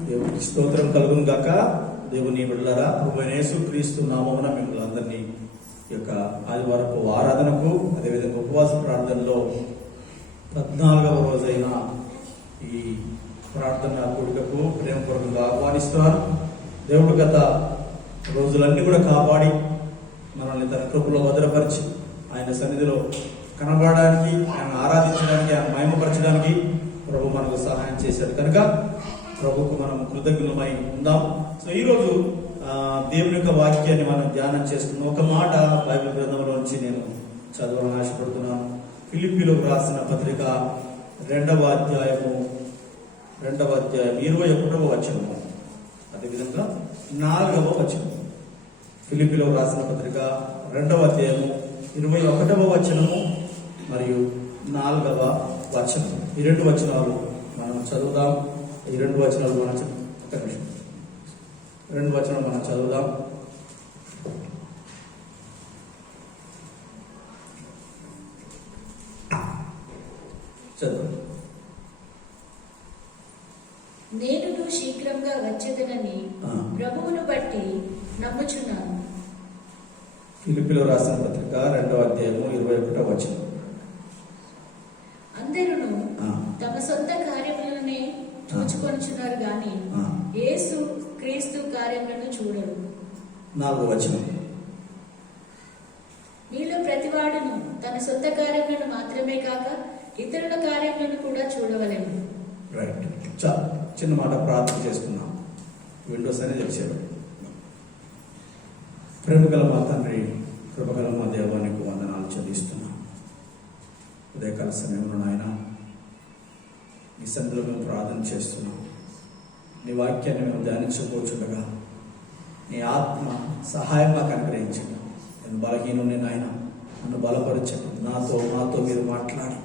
దేవునికి స్తోత్రం కలుగును గాక. దేవుని బిడ్డలారా, ప్రభువైన యేసుక్రీస్తు నామమున మిమ్మల్ని అందరినీ ఈ యొక్క ఆదివారపు ఆరాధనకు, అదేవిధంగా ఉపవాస ప్రార్థనలో 14వ రోజైన ఈ ప్రార్థన కూడికకు ప్రేమపూర్వకంగా ఆహ్వానిస్తున్నాను. దేవుడు గత రోజులన్నీ కూడా కాపాడి మనల్ని తన కృపలో భద్రపరిచి ఆయన సన్నిధిలో కనబడడానికి, ఆయన ఆరాధించడానికి, ఆయన మహిమపరచడానికి ప్రభు మనకు సహాయం చేశారు కనుక ప్రభుకు మనం కృతజ్ఞులమై ఉందాం. సో ఈరోజు దేవుని యొక్క వాక్యాన్ని మనం ధ్యానం చేస్తున్నాం. ఒక మాట బైబిల్ గ్రంథంలోంచి నేను చదవాలని ఆశపడుతున్నాను. ఫిలిప్పీలకు రాసిన పత్రిక 2వ అధ్యాయం 21వ వచనము, అదేవిధంగా 4వ వచనము. ఫిలిప్పీలకు రాసిన పత్రిక 2వ అధ్యాయము 21వ వచనము మరియు 4వ వచనం. ఈ రెండు వచనాలు మనం చదువుదాం. ఈ రెండు వచనాలు మనం చదువుదాం. చదువు. నేను శీఘ్రంగా వచ్చేదనని ప్రభువును బట్టి నమ్ముచున్నాను. ఫిలిప్పీలకు రాసిన పత్రిక 2వ అధ్యాయము 21వ వచనం. అందరూ తమ సొంత కార్యములనే చూచుకొనుచున్నారు గాని యేసు క్రీస్తు కార్యములను చూడరు. 4వ వచనం. మీలో ప్రతివాడును తన సొంత కార్యములను మాత్రమే కాక ఇతరుల కార్యములను కూడా చూడవలెను. రైట్. చిన్న మాట ప్రార్థన చేసుకున్నాం. విండోస్ అనేది తెలిసాడు. ప్రేమగల మా తండ్రి, కృపగల మా దేవానికి వందనాలు చెల్లిస్తున్నాం. ఉదయకాల సమయంలో నాయన నీ సన్నిధిలో మేము ప్రార్థన చేస్తున్నాం. నీ వాక్యాన్ని మేము ధ్యానించబోచుండగా నీ ఆత్మ సహాయం మాకు అనుగ్రహించండి. నేను బలహీనుని నాయన, నన్ను బలపరచండి. నాతో మీరు మాట్లాడి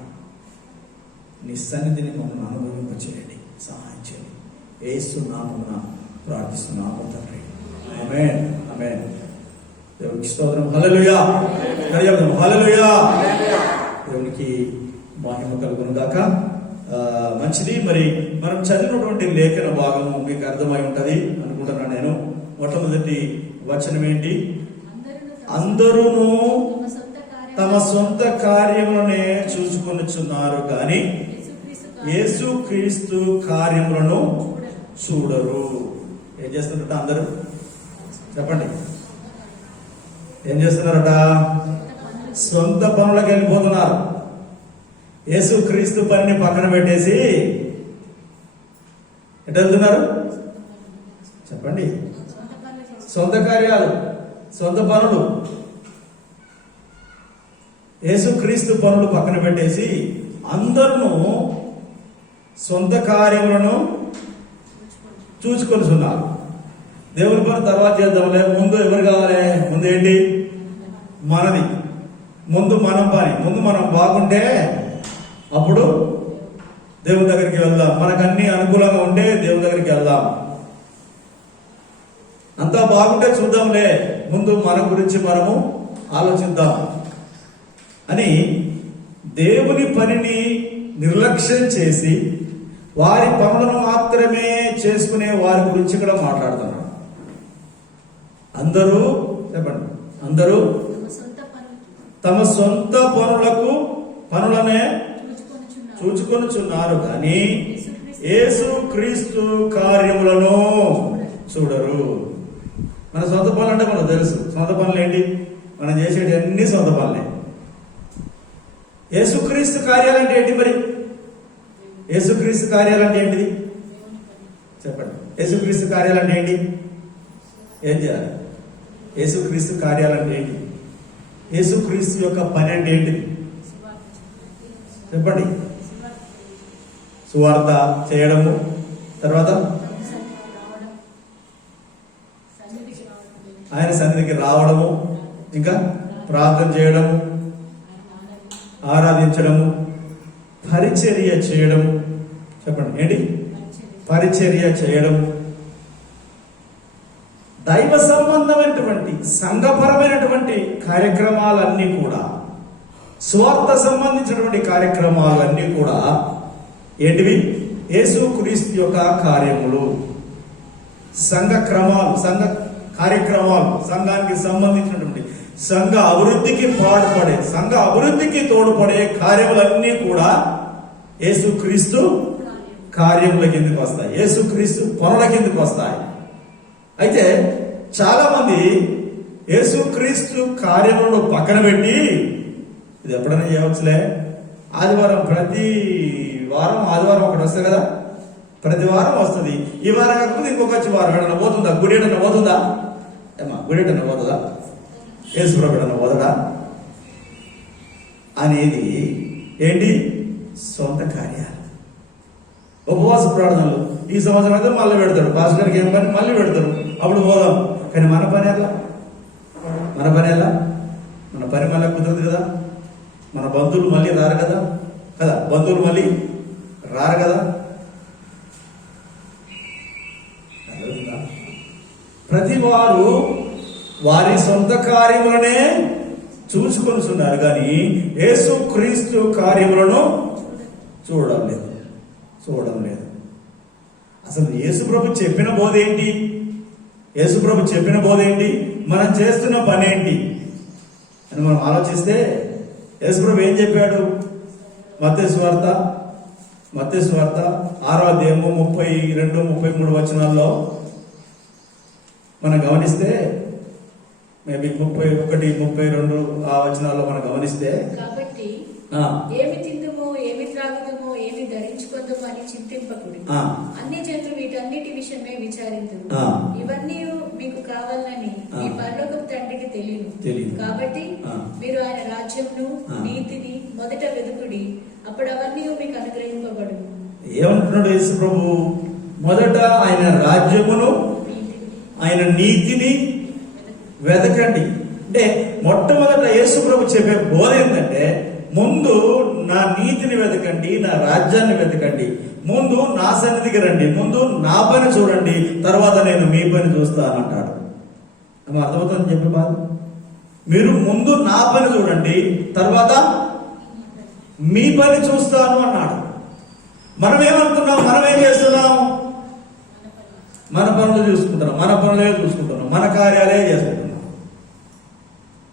నీ సన్నిధిని మమ్మల్ని అనుభవింపచేయండి, సహాయం చేయండి. యేసు నామమున ప్రార్థిస్తున్నాము తండ్రి. ఆమేన్. ఆమేన్. దేవునికి స్తోత్రం. హల్లెలూయా. హల్లెలూయా. దేవునికి మహిమ కలుగును గాక. మంచిది. మరి మనం చదివినటువంటి లేఖన భాగము మీకు అర్థమై ఉంటది అనుకుంటున్నాను నేను. మొట్టమొదటి వచనం ఏంటి? అందరూ తమ సొంత కార్యములనే చూసుకొనుచున్నారు కానీ యేసుక్రీస్తు కార్యములను చూడరు. ఏం చేస్తున్నారట అందరూ? చెప్పండి. ఏం చేస్తున్నారట? సొంత పనులకు వెళ్ళిపోతున్నారు. యేసుక్రీస్తు పనిని పక్కన పెట్టేసి ఎటు వెళ్తున్నారు? చెప్పండి. సొంత కార్యాలు, సొంత పనులు, యేసుక్రీస్తు పనులు పక్కన పెట్టేసి అందరూ సొంత కార్యములను చూసుకొనిస్తున్నారు. దేవుని పని తర్వాత చేద్దాంలే, ముందు ఎవరు కావాలి? ముందు ఏంటి? మనది. ముందు మనం పని, ముందు మనం బాగుంటే అప్పుడు దేవుని దగ్గరికి వెళ్దాం. మనకు అన్ని అనుకూలంగా ఉంటే దేవుని దగ్గరికి వెళ్దాం. అంతా బాగుంటే చూద్దాంలే, ముందు మన గురించి మనము ఆలోచిద్దాం అని దేవుని పనిని నిర్లక్ష్యం చేసి వారి పనులను మాత్రమే చేసుకునే వారి గురించి కూడా మాట్లాడుతున్నారు. అందరూ చెప్పండి. అందరూ తమ సొంత పనులనే చూచుకొనుచున్నారు కానీ యేసుక్రీస్తు కార్యములను చూడరు. మన సొంత పనులు అంటే మనకు తెలుసు. సొంత పనులు ఏంటి? మనం చేసేటి అన్ని సొంత పనులే. యేసుక్రీస్తు కార్యాలంటే ఏంటి? మరి యేసుక్రీస్తు కార్యాలంటే ఏంటిది? చెప్పండి. యేసుక్రీస్తు కార్యాలంటే ఏంటి? ఏం చేయాలి? యేసుక్రీస్తు కార్యాలంటే ఏంటి? యేసుక్రీస్తు యొక్క పని అంటే ఏంటిది? చెప్పండి. సువార్త చేయడము, తర్వాత ఆయన సన్నిధికి రావడము, ఇంకా ప్రార్థన చేయడము, ఆరాధించడము, పరిచర్య చేయడము. చెప్పండి. ఏంటి? పరిచర్య చేయడం. దైవ సంబంధమైనటువంటి సంఘపరమైనటువంటి కార్యక్రమాలన్నీ కూడా, స్వార్థ సంబంధించినటువంటి కార్యక్రమాలన్నీ కూడా ఏంటివి? యేసుక్రీస్తు యొక్క కార్యములు. సంఘ క్రమాలు, సంఘ కార్యక్రమాలు, సంఘానికి సంబంధించినటువంటి సంఘ అభివృద్ధికి తోడ్పడే కార్యములన్నీ కూడా యేసుక్రీస్తు కార్యముల కిందకి వస్తాయి, యేసుక్రీస్తు పనుల కిందకి వస్తాయి. అయితే చాలా మంది యేసుక్రీస్తు కార్యములను పక్కన పెట్టి, ఇది ఎప్పుడైనా చేయవచ్చులే, ఆదివారం ప్రతి వారం ఆదివారం ఒకటి వస్తుంది కదా, ప్రతి వారం వస్తుంది, ఈ వారం కాకపోతే ఇంకొక వచ్చి వారం ఏడన్నా పోతుందా, గుడి ఏడన్నా పోతుందా, గుడి ఏడన్నా పోతుందా, యేసుప్రభు ఏడన్నా పోతుందా అనేది ఏంటి? సొంత కార్యాలు, ఉపవాస ప్రార్థనలు. ఈ సంవత్సరం అయితే మళ్ళీ పెడతాడు, పాస్టర్ గారికి ఏం పని మళ్ళీ పెడతారు, అప్పుడు పోదాం. కానీ మన పని ఎలా? మన పని మళ్ళీ కుదరదు కదా, మన బంధువులు మళ్ళీ రారు కదా, బంధువులు మళ్ళీ రారు కదా. ప్రతి వారు వారి సొంత కార్యములనే చూసుకొనిస్తున్నారు, కానీ యేసుక్రీస్తు కార్యములను చూడడం లేదు. అసలు యేసుప్రభు చెప్పిన బోధ ఏంటి? మనం చేస్తున్న పని ఏంటి అని మనం ఆలోచిస్తే, యేసుప్రభు ఏం చెప్పాడు? మత్తయి సువార్త 6వ అధ్యాయము 32, 33 వచనాల్లో మనం గమనిస్తే, మేబీ 31, 32 ఆ వచనాల్లో మనం గమనిస్తే, కాబట్టి ఏమి తిందుమో, ఏమి త్రాగుదమో, ఏమి ధరించుకుందామో అని చింతింపకుడి, అన్ని జనులు వీటన్నిటి విషయమే విచారింతురు, ఇవన్నీ మీకు కావాలని మీ పరలోకపు తండ్రికి తెలియదు. కాబట్టి మీరు ఆయన రాజ్యమును నీతిని మొదట వెతుకుడి, అప్పుడు అవన్నీ మీకు అనుగ్రహింపబడు. ఏమంటున్నాడు యేసు ప్రభు? మొదట ఆయన రాజ్యమును, ఆయన నీతిని వెతకండి. అంటే మొట్టమొదట యేసు ప్రభు చెప్పే బోధ ఏంటంటే, ముందు నా నీతిని వెతకండి, నా రాజ్యాన్ని వెతకండి, ముందు నా సన్నిధికి రండి, ముందు నా పని చూడండి, తర్వాత నేను మీ పని చూస్తానంటాడు. అర్థమవుతుందని చెప్పి బాధ. మీరు ముందు నా పని చూడండి, తర్వాత మీ పని చూస్తాను అన్నాడు. మనం ఏమంటున్నాం? మనం ఏం చేస్తున్నాం? మన పనులు చూసుకుంటున్నాం, మన పనులే చూసుకుంటున్నాం, మన కార్యాలే చేసుకుంటున్నాం.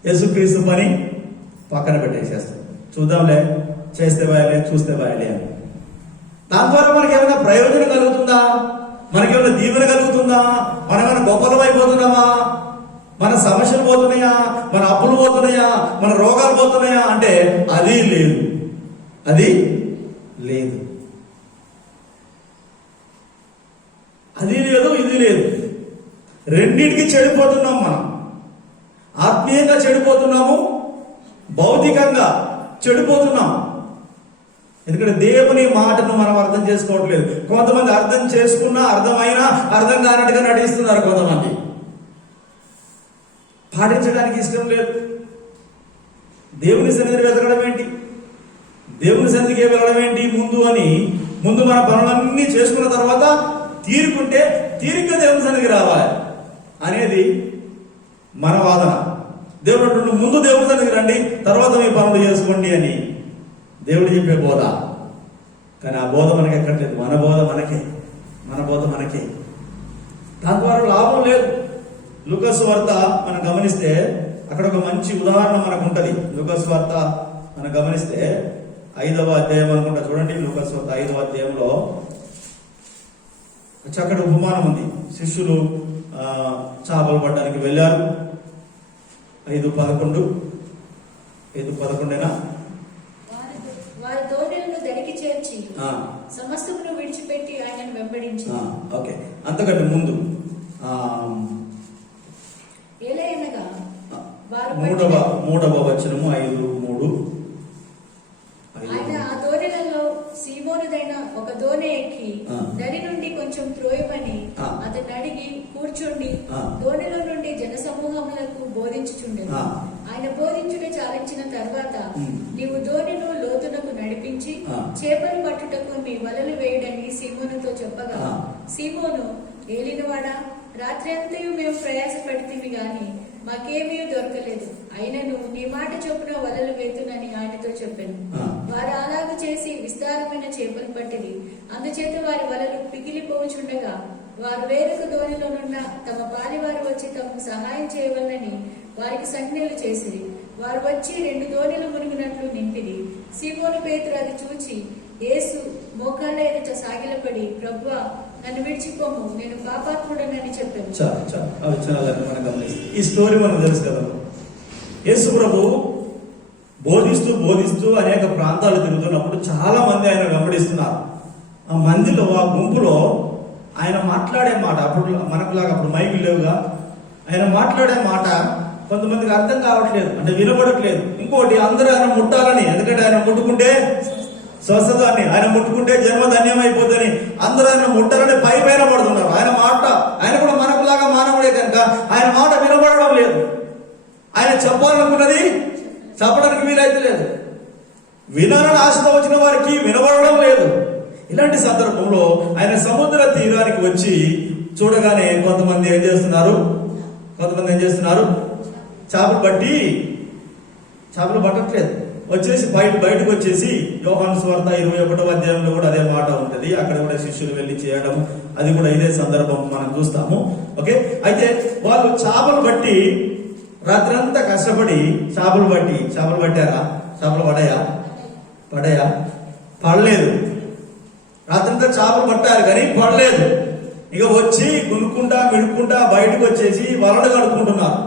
యేసుక్రీస్తు పని పక్కన పెట్టేసేస్తాం. చూద్దాంలే, చేస్తే బాయలే, చూస్తే బాయలే అని. దాని ద్వారా మనకి ఏమైనా ప్రయోజనం కలుగుతుందా? మనకేమైనా దీవెన కలుగుతుందా? మనం ఏమైనా గొప్పలం అయిపోతున్నామా? మన సమస్యలు పోతున్నాయా? మన అప్పులు పోతున్నాయా? మన రోగాలు పోతున్నాయా అంటే అది లేదు. ఇది లేదు. రెండింటికి చెడిపోతున్నాం. మనం ఆత్మీయంగా చెడిపోతున్నాము, భౌతికంగా చెడిపోతున్నాం. ఎందుకంటే దేవుని మాటను మనం అర్థం చేసుకోవట్లేదు. కొంతమంది అర్థం చేసుకున్నా, అర్థమైనా అర్థం కానట్టుగా నటిస్తున్నారు. కొంతమంది పాటించడానికి ఇష్టం లేదు. దేవుని సన్నిధిని వెతకడం ఏంటి, దేవుని సన్నిధికి వెళ్ళడం ఏంటి ముందు మన పనులన్నీ చేసుకున్న తర్వాత తీరుకుంటే తీరిగ్గా దేవుని సన్నిధికి రావాలి అనేది మన వాదన. దేవుడు ముందు దేవుని సన్నిధికి రండి, తర్వాత మీ పనులు చేసుకోండి అని దేవుడు చెప్పే బోధ. కానీ ఆ బోధ మనకి ఎక్కట్లేదు. మన బోధ మనకే. దాని ద్వారా లాభం లేదు. లూకాసు వార్త మనం గమనిస్తే అక్కడ ఒక మంచి ఉదాహరణ మనకు ఉంటది. లూకాసు వార్త మనం గమనిస్తే 5వ అధ్యాయం అనుకుంటా, చూడండి. లూకాసు వార్త 5వ అధ్యాయంలో చక్కటి ఉపమానం ఉంది. శిష్యులు చేపలు పట్టడానికి వెళ్ళారు. 5:11 వారి తోడేలను దరికి చేర్చి సమస్తమును విడిచిపెట్టి ఆయనను వెంబడించి. ఓకే, అంతకంటే ముందు ఏలయనగా వారు 3వ వచనము 5:3. ఆయన ఆ దోణెలలో సీమోనుదైన ఒక దోణె ఎక్కి దరి నుండి కొంచెం త్రోయమని అతన్ని అడిగి కూర్చుండి దోణిలో నుండి జనసమూహములకు బోధించుచుండెను. ఆయన బోధించుట చాలించిన తర్వాత, నీవు దోణిను లోతునకు నడిపించి చేపలు పట్టుటకు మీ వలలు వేయడని సీమోనుతో చెప్పగా, సీమోను, ఏలినవాడా, రాత్రి అంతయు మేము ప్రయాసపడితిమి గాని మాకేమీ దొరకలేదు. అయినను నీ మాట చొప్పున వలలు వేతునని ఆయనతో చెప్పాను. వారు అలాగ చేసి విస్తారమైన చేపలు పట్టిరి. అందుచేత వారి వలలు పిగిలిపోచుండగా వారు వేరొక దోణిలోనున్న తమ పాలివారు వచ్చి తమకు సహాయం చేయవలనని వారికి సంజ్ఞలు చేసిరి. వారు వచ్చి 2 దోణిలు మునిగినట్లు నింపిరి. సీమోను పేతురు అది చూచి యేసు మోకాళ్ళ ఎదుట సాగిలపడి, ప్రభువా, నన్ను విడిచిపోము, నేను పాపాత్ముడనని చెప్పాను. ఈ స్టోరీ మనకు తెలుసు కదా. యేసు ప్రభు బోధిస్తూ అనేక ప్రాంతాలు తిరుగుతున్నప్పుడు చాలా మంది ఆయన వెంబడిస్తున్నారు. ఆ మందిలో, ఆ గుంపులో ఆయన మాట్లాడే మాట, అప్పుడు మనకులాగా అప్పుడు మైకులు లేవుగా, ఆయన మాట్లాడే మాట కొంతమందికి అర్థం కావట్లేదు, అంటే వినబడట్లేదు. ఇంకోటి, అందరూ ఆయన ముట్టాలని, ఎందుకంటే ఆయన ముట్టుకుంటే స్వస్థత అని, ఆయన ముట్టుకుంటే జన్మ ధన్యమైపోద్దని అందరూ ఆయన ముట్టాలని పైన పడుతున్నారు. ఆయన మాట, ఆయన కూడా మనకులాగా మానవుడే కనుక ఆయన మాట వినబడడం లేదు. ఆయన చెప్పాలనుకున్నది చెప్పడానికి వీలైతే లేదు. వినాలని ఆశతో వచ్చిన వారికి వినబడడం లేదు. ఇలాంటి సందర్భంలో ఆయన సముద్ర తీరానికి వచ్చి చూడగానే కొంతమంది ఏం చేస్తున్నారు, చేపలు పట్టట్లేదు. వచ్చేసి బయటకు వచ్చేసి యోహాను సువార్త 21వ అధ్యాయంలో కూడా అదే మాట ఉంటుంది. అక్కడ కూడా శిష్యులు వెళ్ళి చేయడం, అది కూడా ఇదే సందర్భం మనం చూస్తాము. ఓకే, అయితే వాళ్ళు చేపలు పట్టి రాత్రంతా కష్టపడి చేపలు పట్టారా? చేపలు పడాయా? పడలేదు. రాత్రంతా చేపలు పట్టారు కానీ పడలేదు. ఇక వచ్చి గునుక్కుంటా మిడుక్కుంటా బయటకు వచ్చేసి వలలు కడుక్కుంటున్నారు.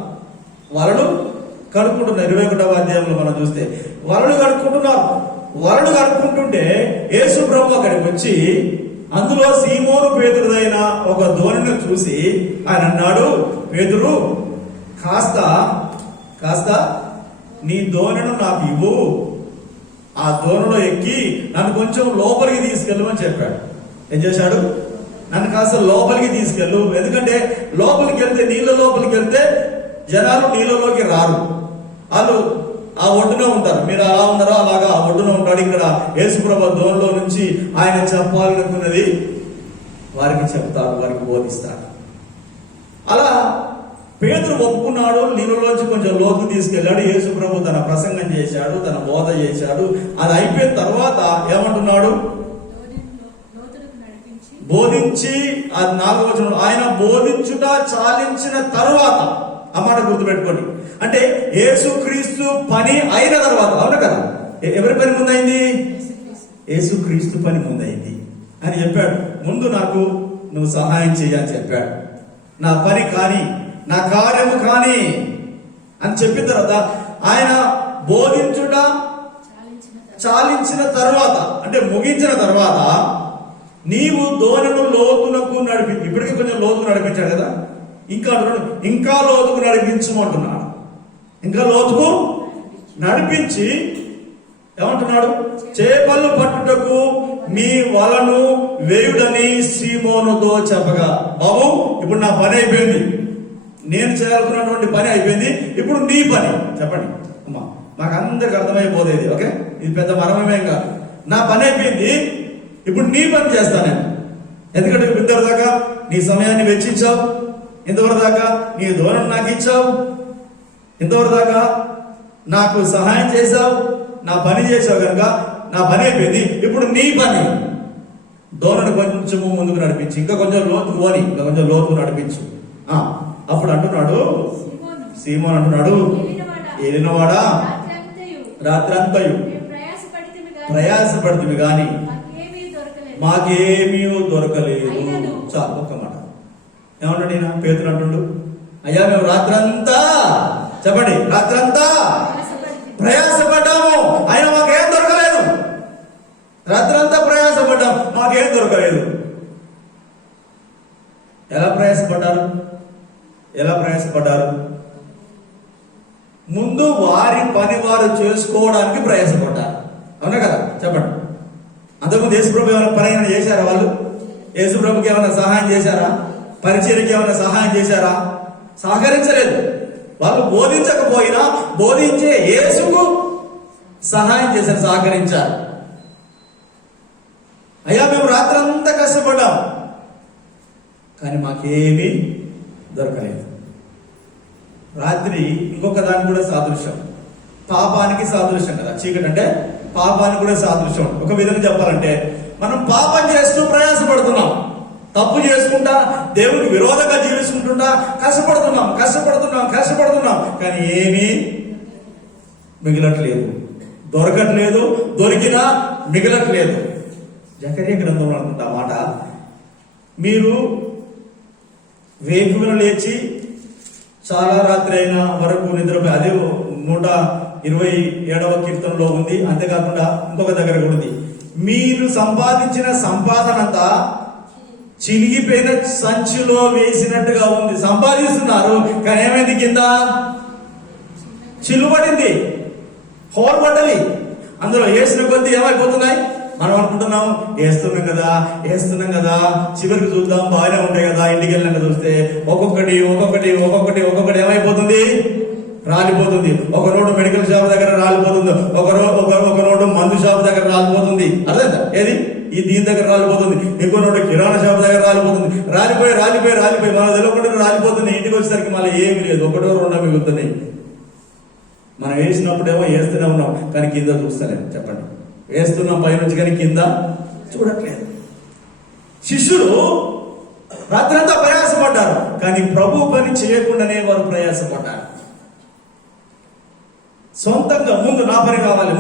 21వ అధ్యాయంలో మనం చూస్తే వలలు కడుక్కుంటుంటే యేసు ప్రభు అక్కడికి వచ్చి అందులో సీమోను పేతురుదైన ఒక దోణిని చూసి ఆయన అన్నాడు, పేతురు, కాస్త నీ దోణిను నాకు ఇవ్వు, ఆ దోణిలో ఎక్కి నన్ను కొంచెం లోపలికి తీసుకెళ్ళమని చెప్పాడు. ఏం చేశాడు? నన్ను కాస్త లోపలికి తీసుకెళ్ళు, ఎందుకంటే లోపలికి వెళ్తే, నీళ్ళ లోపలికి వెళ్తే జనాలు నీళ్ళలోకి రారు, వాళ్ళు ఆ ఒడ్డున ఉంటారు. మీరు అలా ఉన్నారో అలాగా ఆ ఒడ్డున ఉంటాడు. ఇక్కడ యేసుప్రభు దోణిలో నుంచి ఆయన చెప్పాలనుకున్నది వారికి చెప్తాడు, వారికి బోధిస్తాడు. అలా పేతురు ఒప్పుకున్నాడు, నీళ్ళలోంచి కొంచెం లోతు తీసుకెళ్ళాడు. యేసుప్రభు తన ప్రసంగం చేశాడు, తన బోధ చేశాడు. అది అయిపోయిన తర్వాత ఏమంటున్నాడు? బోధించి, అది 4వ వచనం, ఆయన బోధించుట చాలించిన తరువాత, ఆ మాట గుర్తుపెట్టుకోండి. అంటే యేసుక్రీస్తు పని అయిన తర్వాత, అవును కదా? ఎవరి పని ముందైంది? యేసుక్రీస్తు పని ముందైంది అని చెప్పాడు. ముందు నాకు నువ్వు సహాయం చేయని చెప్పాడు. నా పని కానీ, నా కార్యము కానీ అని చెప్పిన తర్వాత ఆయన బోధించుట చాలించిన తర్వాత, అంటే ముగించిన తర్వాత, నీవు దోణిను లోతునకు నడిపి, ఇప్పటికీ కొంచెం లోతుకు నడిపించాడు కదా, ఇంకా లోతుకు నడిపించమంటున్నాడు. ఇంకా లోతుకు నడిపించి ఏమంటున్నాడు? చేపలు పట్టుటకు మీ వలను వేయుడని సీమోనుతో చెప్పగా, బాబు, ఇప్పుడు నా పని అయిపోయింది, నేను చేయాలనుకున్నటువంటి పని అయిపోయింది, ఇప్పుడు నీ పని చెప్పండి. అమ్మా, మాకు అందరికి అర్థమైపోతుంది. ఓకే, ఇది పెద్ద మర్మమేం కాదు. నా పని అయిపోయింది, ఇప్పుడు నీ పని చేస్తాను నేను. ఎందుకంటే ఇంతవరకు దాకా నీ సమయాన్ని వెచ్చించావు, ఇంతవరకు దాకా నీ దూరం నాకు ఇచ్చావు, ఇంతవరకు దాకా నాకు సహాయం చేశావు, నా పని చేసావు కనుక నా పని అయిపోయింది, ఇప్పుడు నీ పని. దోణను కొంచెము ముందుకు నడిపించి, ఇంకా కొంచెం లోతుకు పోని, ఇంకా కొంచెం లోతుకు నడిపించు. అప్పుడు అంటున్నాడు సీమోను అంటున్నాడు, ఏలినవాడా, రాత్రంతయు ప్రయాసపడితిమి గాని మాకేమీ దొరకలేదు. చాలు, ఒక్క మాట. ఏమన్నాడు ఈయన? పేతురు అంటుండు, అయ్యా మేము రాత్రంతా, చెప్పండి, రాత్రంతా ప్రయాసపడ్డాము, అయినా మాకేం దొరకలేదు. రాత్రంతా ప్రయాసపడ్డాం, మాకేం దొరకలేదు. ఎలా ప్రయాసపడ్డారు? ముందు వారి పని వారు చేసుకోవడానికి ప్రయాసపడ్డారు. అవునా కదా? చెప్పండి. అంతకుముందు యేసుప్రభు ఏమైనా పని అయినా చేశారా? వాళ్ళు యేసుప్రభుకి ఏమైనా సహాయం చేశారా? పరిచర్యకి ఏమైనా సహాయం చేశారా? సహకరించలేదు. వాళ్ళు బోధించకపోయినా బోధించే యేసుకు సహాయం చేశారు, సహకరించారు. అయ్యా మేము రాత్రంతా కష్టపడ్డాం, కానీ మాకేమీ దొరకలేదు. రాత్రి ఇంకొక దానికి కూడా సాదృశ్యం, పాపానికి సాదృశ్యం కదా. చీకటి అంటే పాపానికి కూడా సాదృశ్యం. ఒక విధంగా చెప్పాలంటే మనం పాపం చేస్తూ ప్రయాసపడుతున్నాం, తప్పు చేసుకుంటా దేవునికి విరోధంగా జీవిస్తుంటా కష్టపడుతున్నాం, కానీ ఏమీ మిగలట్లేదు, దొరకట్లేదు, దొరికినా మిగలట్లేదు. జకర్యా గ్రంథంలో అనుకుంటా మాట, మీరు వేకువన లేచి చాలా రాత్రి అయిన వరకు నిద్రపోయి, అదే 127వ కీర్తనలో ఉంది. అంతేకాకుండా ఇంకొక దగ్గర కూడా ఉంది, మీరు సంపాదించిన సంపాదనంతా చినిగిపోయిన సంచిలో వేసినట్టుగా ఉంది. సంపాదిస్తున్నారు కానీ ఏమైంది, కింద చిల్లుపడింది, హోల్ పడ్డది. అందులో వేసిన కొద్దీ ఏమైపోతున్నాయి, మనం అనుకుంటున్నాం వేస్తున్నాం కదా చివరికి చూద్దాం బాగానే ఉంటాయి కదా, ఇంటికి వెళ్ళినాక చూస్తే ఒక్కొక్కటి ఏమైపోతుంది, రాలిపోతుంది. ఒక రోడ్డు మెడికల్ షాప్ దగ్గర రాలిపోతుంది, ఒక రోడ్డు మందు షాప్ దగ్గర రాలిపోతుంది. అర్థమైందా? ఏది ఈ దీని దగ్గర రాలిపోతుంది, ఇంకో రోడ్డు కిరాణా షాప్ దగ్గర రాలిపోతుంది. రాలిపోయి మనం తెలియకుండా రాలిపోతుంది. ఇంటికి వచ్చేసరికి మళ్ళీ ఏమి లేదు, ఒకటో రెండో మిగులుతున్నాయి. మనం వేసినప్పుడేమో వేస్తూనే ఉన్నాం కానీ కింద చూస్తలేము. చెప్పండి, వేస్తున్నాం పైనుంచి కానీ కింద చూడట్లేదు. శిష్యులు రాత్రంతా ప్రయాసపడ్డారు కానీ ప్రభు పని చేయకుండానే వారు ప్రయాసపడ్డారు. సొంతంగా ముందు నా పని కావాలి,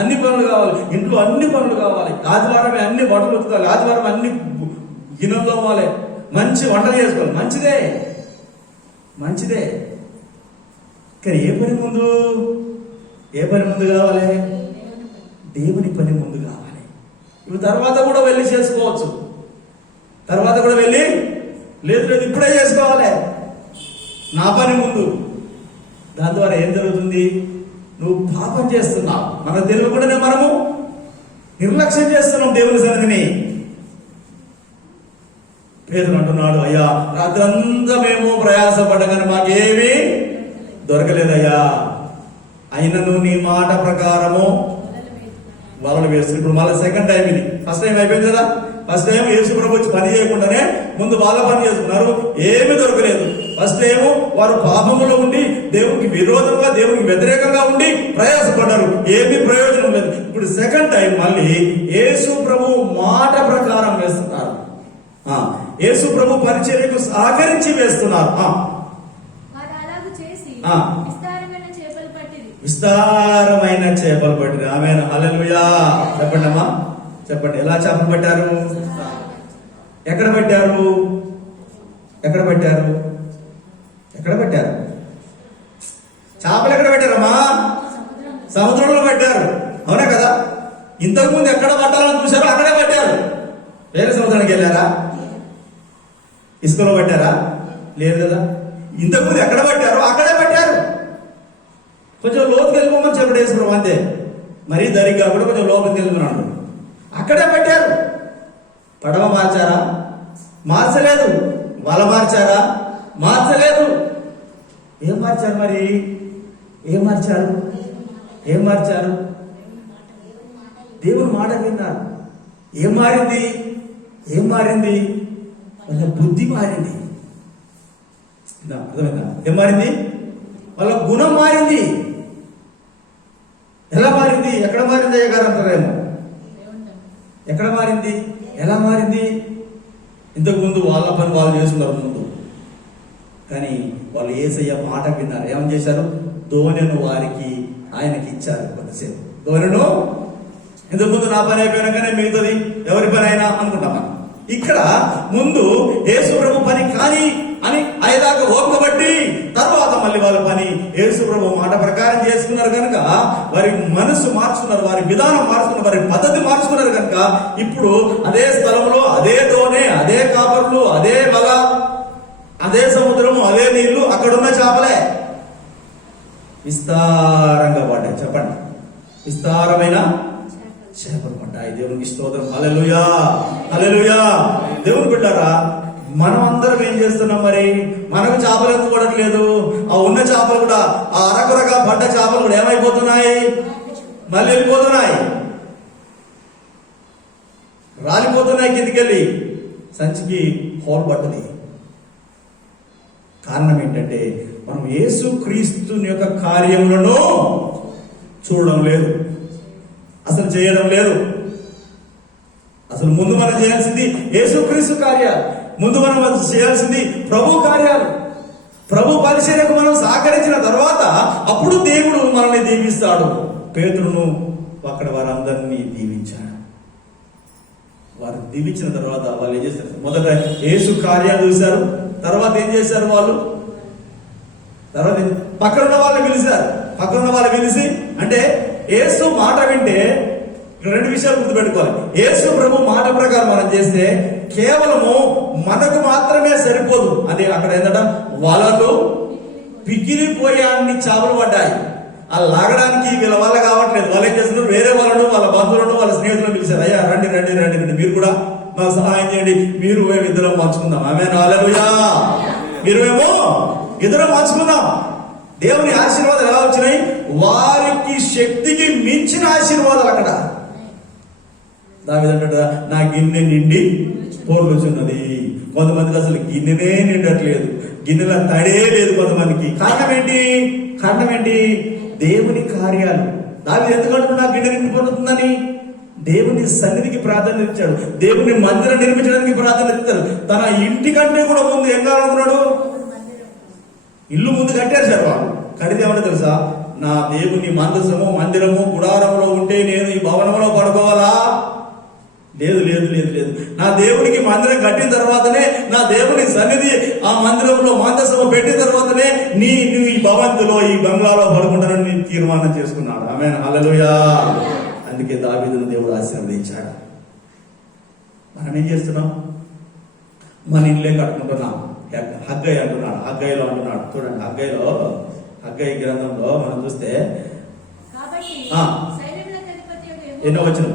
అన్ని పనులు కావాలి, ఇంట్లో అన్ని పనులు కావాలి, ఆదివారమే అన్ని బట్టలు ఉతకాలి, ఆదివారం అన్ని గిన్నెలు తోమాలి, మంచి వంటలు చేసుకోవాలి. మంచిదే కానీ ఏ పని ముందు కావాలి, దేవుని పని ముందు కావాలి. ఇప్పుడు తర్వాత కూడా వెళ్ళి చేసుకోవచ్చు, లేదు ఇప్పుడే చేసుకోవాలి, నా పని ముందు. దాని ద్వారా ఏం జరుగుతుంది, నువ్వు పాపం చేస్తున్నావు. మనకు తెలియకుండానే మనము నిర్లక్ష్యం చేస్తున్నాం దేవుని సన్నిధిని. పేదలు అంటున్నాడు, అయ్యా రాత్రంతా మేము ప్రయాసపడ్డగానే మాకేమీ దొరకలేదయ్యా, అయినను నీ మాట ప్రకారము వలలు వేస్తుంది. ఇప్పుడు మళ్ళీ సెకండ్ టైం ఇది. ఫస్ట్ టైం అయిపోయింది కదా, ఫస్ట్ టైం యేసు ప్రభు వచ్చి పని చేయకుండానే ముందు వాళ్ళ పని చేసుకున్నారు, ఏమీ దొరకలేదు. ఫస్ట్ టైం వారు పాపములో ఉండి దేవునికి విరోధంగా దేవునికి వ్యతిరేకంగా ఉండి ప్రయాసపడ్డారు, ఏమీ ప్రయోజనం లేదు. ఇప్పుడు సెకండ్ టైం మళ్ళీ యేసు ప్రభు మాట ప్రకారం వేస్తున్నారు. యేసు ప్రభు పరిచర్యకు సహకరించి వేస్తున్నారు. విస్తారమైన చేపలు పట్టింది. ఆమేన్, హల్లెలూయా. చెప్పండి అమ్మా, చెప్పండి, ఎలా చేపలు పట్టారు, ఎక్కడ పట్టారు? చేపలు ఎక్కడ పెట్టారమ్మా? సముద్రంలో పెట్టారు. అవునా కదా? ఇంతకుముందు ఎక్కడ పట్టాలని చూసారో అక్కడే పట్టారు. వేరే సముద్రానికి వెళ్ళారా? ఇసుకలో పట్టారా? లేదు కదా. ఇంతకుముందు ఎక్కడ పట్టారో అక్కడే పట్టారు. కొంచెం లోతుకి వెళ్ళిపోమని చెప్పాడు యేసు ప్రభు, అంతే. మరీ దరికి కాబట్టి కొంచెం లోపలికి వెళ్ళిపోయినాడు. అక్కడే పట్టారు. పడవ మార్చారా? మార్చలేదు. వల మార్చారా? మార్చలేదు. ఏం మార్చారు మరి? ఏం మార్చారు? దేవుని మాట విన్నారు. ఏం మారింది? వాళ్ళ బుద్ధి మారింది. అర్థమైందా? ఏం మారింది? వాళ్ళ గుణం మారింది. ఎలా మారింది? ఎక్కడ మారింది అయ్యగారు అంటారేమో. ఎక్కడ మారింది? ఎలా మారింది? ఇంతకు ముందు వాళ్ళ పని వాళ్ళు చేస్తున్నారు ముందు, కానీ వాళ్ళు యేసయ్య మాట విన్నారు. ఏమని చేశారు? దోణెను వారికి ఆయనకి ఇచ్చారు. కొంతసేపు దోణెను, ఇంతకు ముందు నా పని అయిపోయినాకనే మిగతాది ఎవరి పని అయినా అనుకుంటాం. ఇక్కడ ముందు యేసు ప్రభు పని కానీ అని అయ్యేదాకా ఓపికబట్టి తర్వాత మళ్ళీ వాళ్ళ పని యేసు ప్రభు మాట ప్రకారం చేసుకున్నారు కనుక వారి మనసు మార్చుకున్నారు, వారి విధానం మార్చుకున్నారు, వారి పద్ధతి మార్చుకున్నారు కనుక ఇప్పుడు అదే స్థలంలో అదే దోణె, అదే కాపర్లు, అదే వల, అదే సముద్రము, అదే నీళ్లు, అక్కడున్న చేపలే విస్తారంగా పడ్డాయి. చెప్పండి, విస్తారమైన చేపలు పడ్డాయి. దేవునికి స్తోత్రం. హల్లెలూయా, హల్లెలూయా. దేవుని బిడ్డారా, మనం అందరం ఏం చేస్తున్నాం మరి? మనకు చేపలు ఎందుకు పడట్లేదు? ఆ ఉన్న చేపలు కూడా, ఆ అరకొరగా పడ్డ చేపలు కూడా ఏమైపోతున్నాయి? మళ్ళీ వెళ్ళిపోతున్నాయి, రాలిపోతున్నాయి కిందికెళ్ళి. సంచికి హోల్ పడ్డది. కారణం ఏంటంటే మనం యేసు క్రీస్తుని యొక్క కార్యములను చూడడం లేదు, అసలు చేయడం లేదు. అసలు ముందు మనం చేయాల్సింది యేసుక్రీస్తు కార్యాలు, ముందు మనం చేయాల్సింది ప్రభు కార్యాలు. ప్రభు పరిచర్యకు మనం సహకరించిన తర్వాత అప్పుడు దేవుడు మనల్ని దీవిస్తాడు. పేతురును అక్కడ వారందరినీ దీవించాడు. వారు దీవించిన తర్వాత వాళ్ళు ఏం చేస్తారు? మొదట యేసు కార్యాలు చూశారు, తర్వాత ఏం చేశారు వాళ్ళు? తర్వాత పక్కనున్న వాళ్ళని పిలిచారు. పక్కనున్న వాళ్ళు పిలిచి, అంటే యేసు మాట వింటే రెండు విషయాలు గుర్తుపెట్టుకోవాలి. యేసు ప్రభు మాట ప్రకారం మనం చేస్తే కేవలము మనకు మాత్రమే సరిపోదు. అంటే అక్కడ ఏంటంట, వలలు పిగిలిపోయే అన్ని చేపలు పడ్డాయి. అలా లాగడానికి వీళ్ళ వల్ల కావట్లేదు. వాళ్ళు ఏం చేస్తున్నారు? వేరే వాళ్ళను, వాళ్ళ బంధువులను, వాళ్ళ స్నేహితులను పిలిచారు. అయ్యా రండి రండి రండి రండి, మీరు కూడా మాకు సహాయం చేయండి, మీరు మేము ఇద్దరం పంచుకుందాం. ఆమేన్, హల్లెలూయా. మీరు మేము ఇద్దరం పంచుకుందాం. దేవుని ఆశీర్వాదాలు ఎలా వచ్చినాయి? వారికి శక్తికి మించిన ఆశీర్వాదాలు అక్కడ. దావీదంటాడు, నా గిన్నె నిండి పొర్లుచున్నది. కొంతమందికి అసలు గిన్నెనే నిండట్లేదు, గిన్నెల తడే లేదు కొంతమందికి. కారణం ఏంటి? కారణం ఏంటి? దేవుని కార్యాలు. దావీదు ఎందుకంటే నా గిన్నె నిండి పొర్లుతుందని దేవుని సన్నిధికి ప్రాధాన్యత ఇచ్చాడు. దేవుని మందిరం నిర్మించడానికి ప్రాధాన్యత ఇచ్చాడు. తన ఇంటి కంటే కూడా ముందు ఏం కావాలనుకున్నాడు? ఇల్లు ముందు కట్టారు సార్ వాళ్ళు. కడితే ఏమంటే తెలుసా? నా దేవుని మందసము, మందిరము, గుడారంలో ఉంటే నేను ఈ భవనంలో పడుకోవాలా? లేదు లేదు లేదు లేదు. నా దేవునికి మందిరం కట్టిన తర్వాతనే, నా దేవుని సన్నిధి ఆ మందిరంలో మందసము పెట్టిన తర్వాతనే నువ్వు ఈ భవంతులో, ఈ బంగ్లాలో పడుకుంటానని నేను తీర్మానం చేసుకున్నాడు. ఆమేన్, హల్లెలూయా. అందుకే దావీదును దేవుడు ఆశీర్వదించాడు. మనం ఏం చేస్తున్నాం? మన ఇల్లే కట్టుకుంటున్నాం. హగ్గై అంటున్నాడు, హగ్గైలో అంటున్నాడు. చూడండి, హగ్గై గ్రంథంలో మనం చూస్తే ఎన్నో వచనం?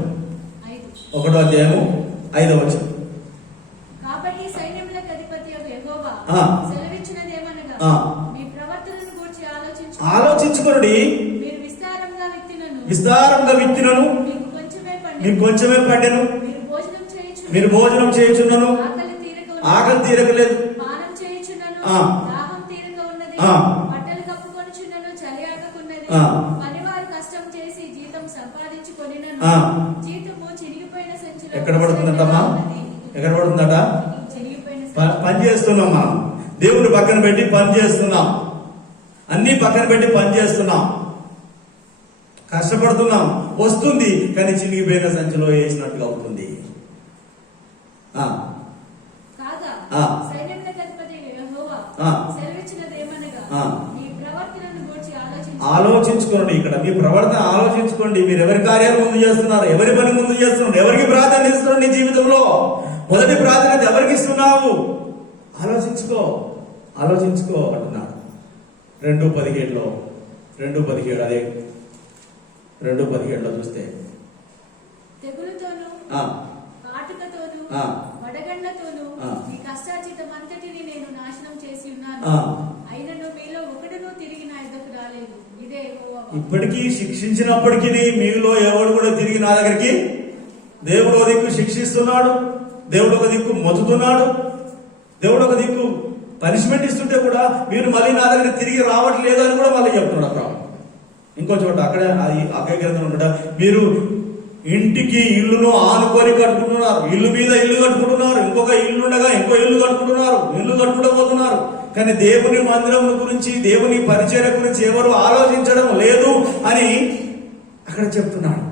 1వ అధ్యాయము 5వ వచనం. కాబట్టి సైన్యములకు అధిపతి యెహోవా సెలవిచ్చినదేమనగా, మీ ప్రవర్తనను గూర్చి ఆలోచించుకొనుడి. మీరు విస్తారంగా విత్తినను మీకు కొంచెమే పండెను. మీరు భోజనం చేయుచున్నను, ఆకలి తీరకలేదు. దాహం తీరక ఉన్నది, బట్టలు కప్పుకొనుచున్నను, చలి ఆగకున్నది. పనివారు కష్టం చేసి జీతం సంపాదించుకొనినను, జీతము చిరిగిపోయిన సంచిలో. ఎక్కడ పడుతుందమ్మా? ఎక్కడ పడుతుందట? పని చేస్తున్నాం మనం. దేవుని పక్కన పెట్టి పని చేస్తున్నాం, అన్ని పక్కన పెట్టి పని చేస్తున్నాం, కష్టపడుతున్నాం. వస్తుంది, కానీ చినిగిపోయిన సంచిలో వేసినట్టుగా అవుతుంది. ఆలోచించుకోండి. ఇక్కడ మీ ప్రవర్తన ఆలోచించుకోండి. మీరు ఎవరి కార్యాలు ముందు చేస్తున్నారు? ఎవరి పని ముందు చేస్తున్నారు? ఎవరికి ప్రాధాన్యత ఇస్తున్నారు? నీ జీవితంలో మొదటి ప్రాధాన్యత ఎవరికి ఇస్తున్నావు? ఆలోచించుకో అంటున్నాడు. 2:17 అదే 2:17 చూస్తే, తెగులుతోను కాటుకతోను వడగండ్లతోను మీ కష్టార్జితమంతటిని నేను నాశనం చేసి ఉన్నాను. అయినను మీలో ఒకడును తిరిగి నా యొద్దకు రాలేదు. ఇదే యెహోవా. ఇప్పటికీ శిక్షించినప్పటికీ మీలో ఎవడు కూడా తిరిగి నా దగ్గరికి, దేవుడు ఒక దిక్కు శిక్షిస్తున్నాడు, దేవుడు ఒక దిక్కు మొత్తుతున్నాడు, దేవుడు ఒక దిక్కు పనిష్మెంట్ ఇస్తుంటే కూడా మీరు మళ్ళీ నా దగ్గర తిరిగి రావట్లేదు అని కూడా మళ్ళీ చెప్తున్నాడు అక్కడ. ఇంకో చోట అక్కడే అక్కడ గ్రంథం ఉంటా, మీరు ఇంటికి ఇల్లును ఆనుకొని కట్టుకుంటున్నారు, ఇల్లు మీద ఇల్లు కట్టుకుంటున్నారు, ఇంకొక ఇల్లు ఉండగా ఇంకో ఇల్లు కట్టుకుంటున్నారు, ఇల్లు కట్టుకోబోతున్నారు. కానీ దేవుని మందిరం గురించి, దేవుని పరిచర్య గురించి ఎవరు ఆలోచించడం లేదు అని అక్కడ చెప్తున్నాడు.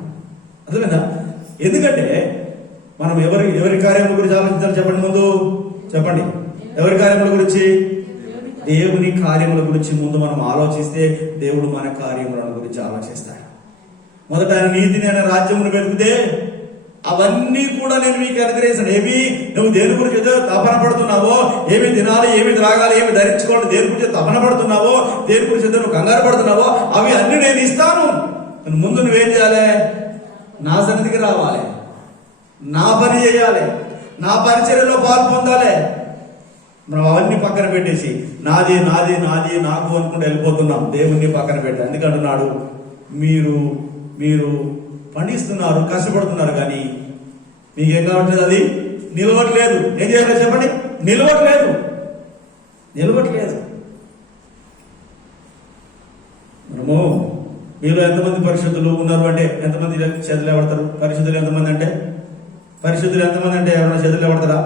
అర్థమైందా? ఎందుకంటే మనం ఎవరి కార్యముల గురించి ఆలోచించాలి? చెప్పండి, ముందు చెప్పండి. ఎవరి కార్యముల గురించి? దేవుని కార్యముల గురించి ముందు మనం ఆలోచిస్తే దేవుడు మన కార్యముల గురించి ఆలోచిస్తాడు. మొదట ఆయన నీతిని, ఆయన రాజ్యమును వెతికితే అవన్నీ కూడా నేను మీకు అనుగ్రహిస్తాను. ఏమి నువ్వు దేని గురించి ఏదో తపన పడుతున్నావో, ఏమి తినాలి, ఏమి త్రాగాలి, ఏమి ధరించుకోవాలి, దేని గురించి తపన పడుతున్నావో, దేని గురించి ఏదో నువ్వు కంగారు పడుతున్నావో అవి అన్ని నేను ఇస్తాను. ముందు నువ్వేం చేయాలి? నా సన్నిధికి రావాలి, నా పని చేయాలి, నా పరిచర్యలో పాలు పొందాలి. మనం అవన్నీ పక్కన పెట్టేసి నాది నాది నాది నాకు అనుకుంటూ వెళ్ళిపోతున్నాం. దేవుణ్ణి పక్కన పెట్టి ఎందుకంటున్నాడు, మీరు పండిస్తున్నారు, కష్టపడుతున్నారు, కానీ మీకేం కావట్లేదు, అది నిలవట్లేదు. ఏం చేయాలి చెప్పండి? నిలవట్లేదు. అమ్మో, మీరు ఎంతమంది పరిశుద్ధులు ఉన్నారు అంటే ఎంతమంది చేతులు ఎవడతారు? పరిశుద్ధులు ఎంతమంది అంటే ఎవరైనా చేతులు ఎవడతారా?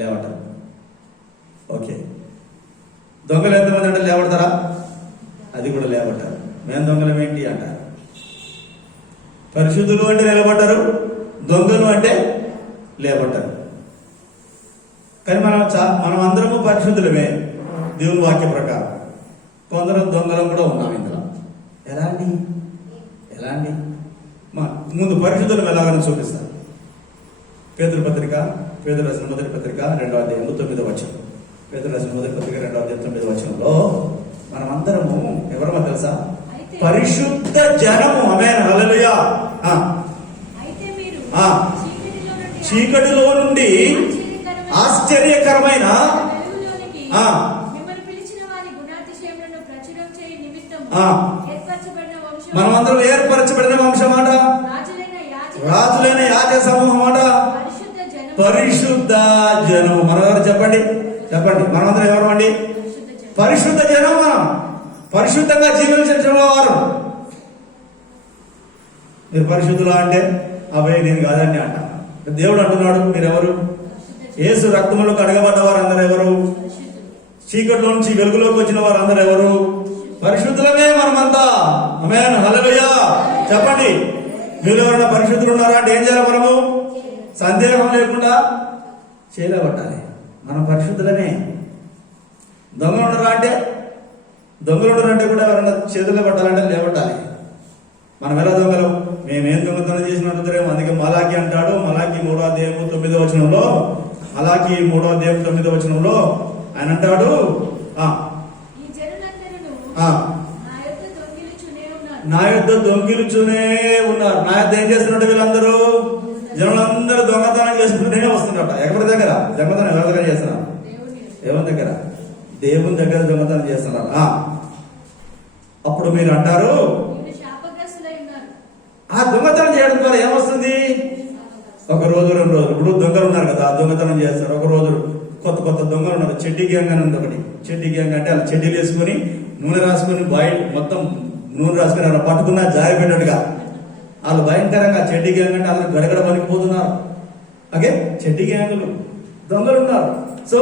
లేవటారు. ఓకే. దొంగలు ఎంతమంది అంటే లేవడతారా? అది కూడా లేవటారు. మేము దొంగలం ఏంటి అంటారు. పరిశుద్ధులు అంటే నిలబడ్డారు, దొంగలు అంటే లేవటారు. కానీ మనం అందరము పరిశుద్ధులమే దేవుని వాక్య ప్రకారం. కొందరు దొంగలం కూడా ఉన్నాం ఇందులో. ఎలా అండి? ముందు పరిశుద్ధులం ఎలాగని చూపిస్తాను. పేతురు రాసిన మొదటి పత్రిక 2వ అధ్యాయం 9వ వచనం. పేతురు రాసిన మొదటి పత్రిక 2వ అధ్యాయం 9వ వచనంలో మనం అందరము ఎవరమో తెలుసా? పరిశుద్ధ జనము. ఆమేన్, హల్లెలూయా. చీకటిలో నుండి ఆశ్చర్యకరమైన మనమందరం ఏర్పరచబడిన వంశం మాట, రాజులైన యాజ సమూహం మాట, పరిశుద్ధ జనము. మనెవరు చెప్పండి? మనమందరం ఎవరు అండి? పరిశుద్ధ జనం. మనం పరిశుద్ధంగా జీవించిన వారు. మీరు పరిశుద్ధులా అంటే అవే నేను కాదండి అంట. దేవుడు అంటున్నాడు మీరెవరు? యేసు రక్తములో కడగబడ్డ వారు అందరూ ఎవరు? చీకట్లో నుంచి వెలుగులోకి వచ్చిన వారు అందరూ ఎవరు? పరిశుద్ధులమే మనమంతా. ఆమేన్, హల్లెలూయా. చెప్పండి, మీరు ఎవరైనా పరిశుద్ధులు ఉన్నారా అంటే ఏం చేయాలి? మనము సందేహం లేకుండా చేయలేబట్టాలి. మనం పరిశుద్ధులమే. దొంగలు ఉండరా అంటే కూడా ఎవరైనా చేతుల్లో పట్టాలంటే లేవట్టాలి. మనం ఎలా దొంగలు? మేమేం దొంగతనం చేసినట్టురేమో. అందుకే మలాకి అంటాడు, మలాకి 3వ అధ్యాయం 9వ వచనంలో, మలాకి 3వ అధ్యాయం 9వ వచనంలో ఆయన అంటాడు, నా యొద్ద దొంగిలుచునే ఉన్నారు. నా యొద్ద ఏం చేస్తున్నట్టు వీళ్ళందరూ? జనులందరూ దొంగతనం చేసుకుంటూనే వస్తున్నట్ట. ఎవరి దగ్గర దొంగతనం? ఎవరి దగ్గర చేస్తున్నారు? దేవుని దగ్గర దొంగతనం చేస్తున్నారు. అప్పుడు మీరు అంటారు, ఆ దొంగతనం చేయడం ద్వారా ఏమొస్తుంది? ఒక రోజు 2 రోజులు. ఇప్పుడు దొంగలు ఉన్నారు కదా, దొంగతనం చేస్తారు. ఒక రోజు కొత్త దొంగలు ఉన్నారు. చెడ్డీ గ్యాంగ్ అని ఉంది ఒకటి. చెడ్డీ గ్యాంగ్ అంటే వాళ్ళు చెడ్డీలు వేసుకుని నూనె రాసుకుని మొత్తం నూనె రాసుకుని అలా పట్టుకున్నా జారిపోయినట్టుగా వాళ్ళు భయంకరంగా చెడ్డీ గ్యాంగ్ అంటే వాళ్ళు గడగడ పనికిపోతున్నారు. ఓకే, చెడ్డీ గ్యాంగులు దొంగలు ఉన్నారు. సో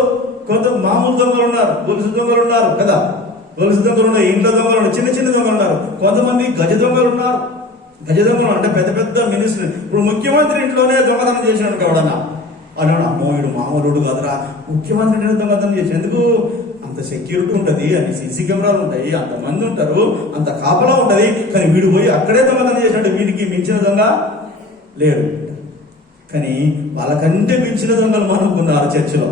కొంత మామూలు దొంగలు ఉన్నారు, గొలుసు దొంగలు ఉన్నారు కదా, గొలుసు దొంగలు ఉన్నారు, ఇంట్లో దొంగలు ఉన్నారు, చిన్న దొంగలు ఉన్నారు. కొంతమంది గజ దొంగలు ఉన్నారు. గజ దొంగలు అంటే పెద్ద మినిస్టర్. ఇప్పుడు ముఖ్యమంత్రి ఇంట్లోనే దొంగతనం చేసినట్టు ఎవడన్నా అన్నాడు, అమ్మో వీడు మామూలుడు కదరా, ముఖ్యమంత్రి ఇంట్లో దొంగతనం చేసి. ఎందుకు? అంత సెక్యూరిటీ ఉంటుంది, అన్ని సీసీ కెమెరాలు ఉంటాయి, అంతమంది ఉంటారు, అంత కాపలా ఉంటది. కానీ వీడు పోయి అక్కడే దొంగతనం చేసినట్టు వీడికి మించిన దొంగ లేడు. కానీ వాళ్ళకంటే మించిన దొంగలు మనకున్నారు చర్చిలో.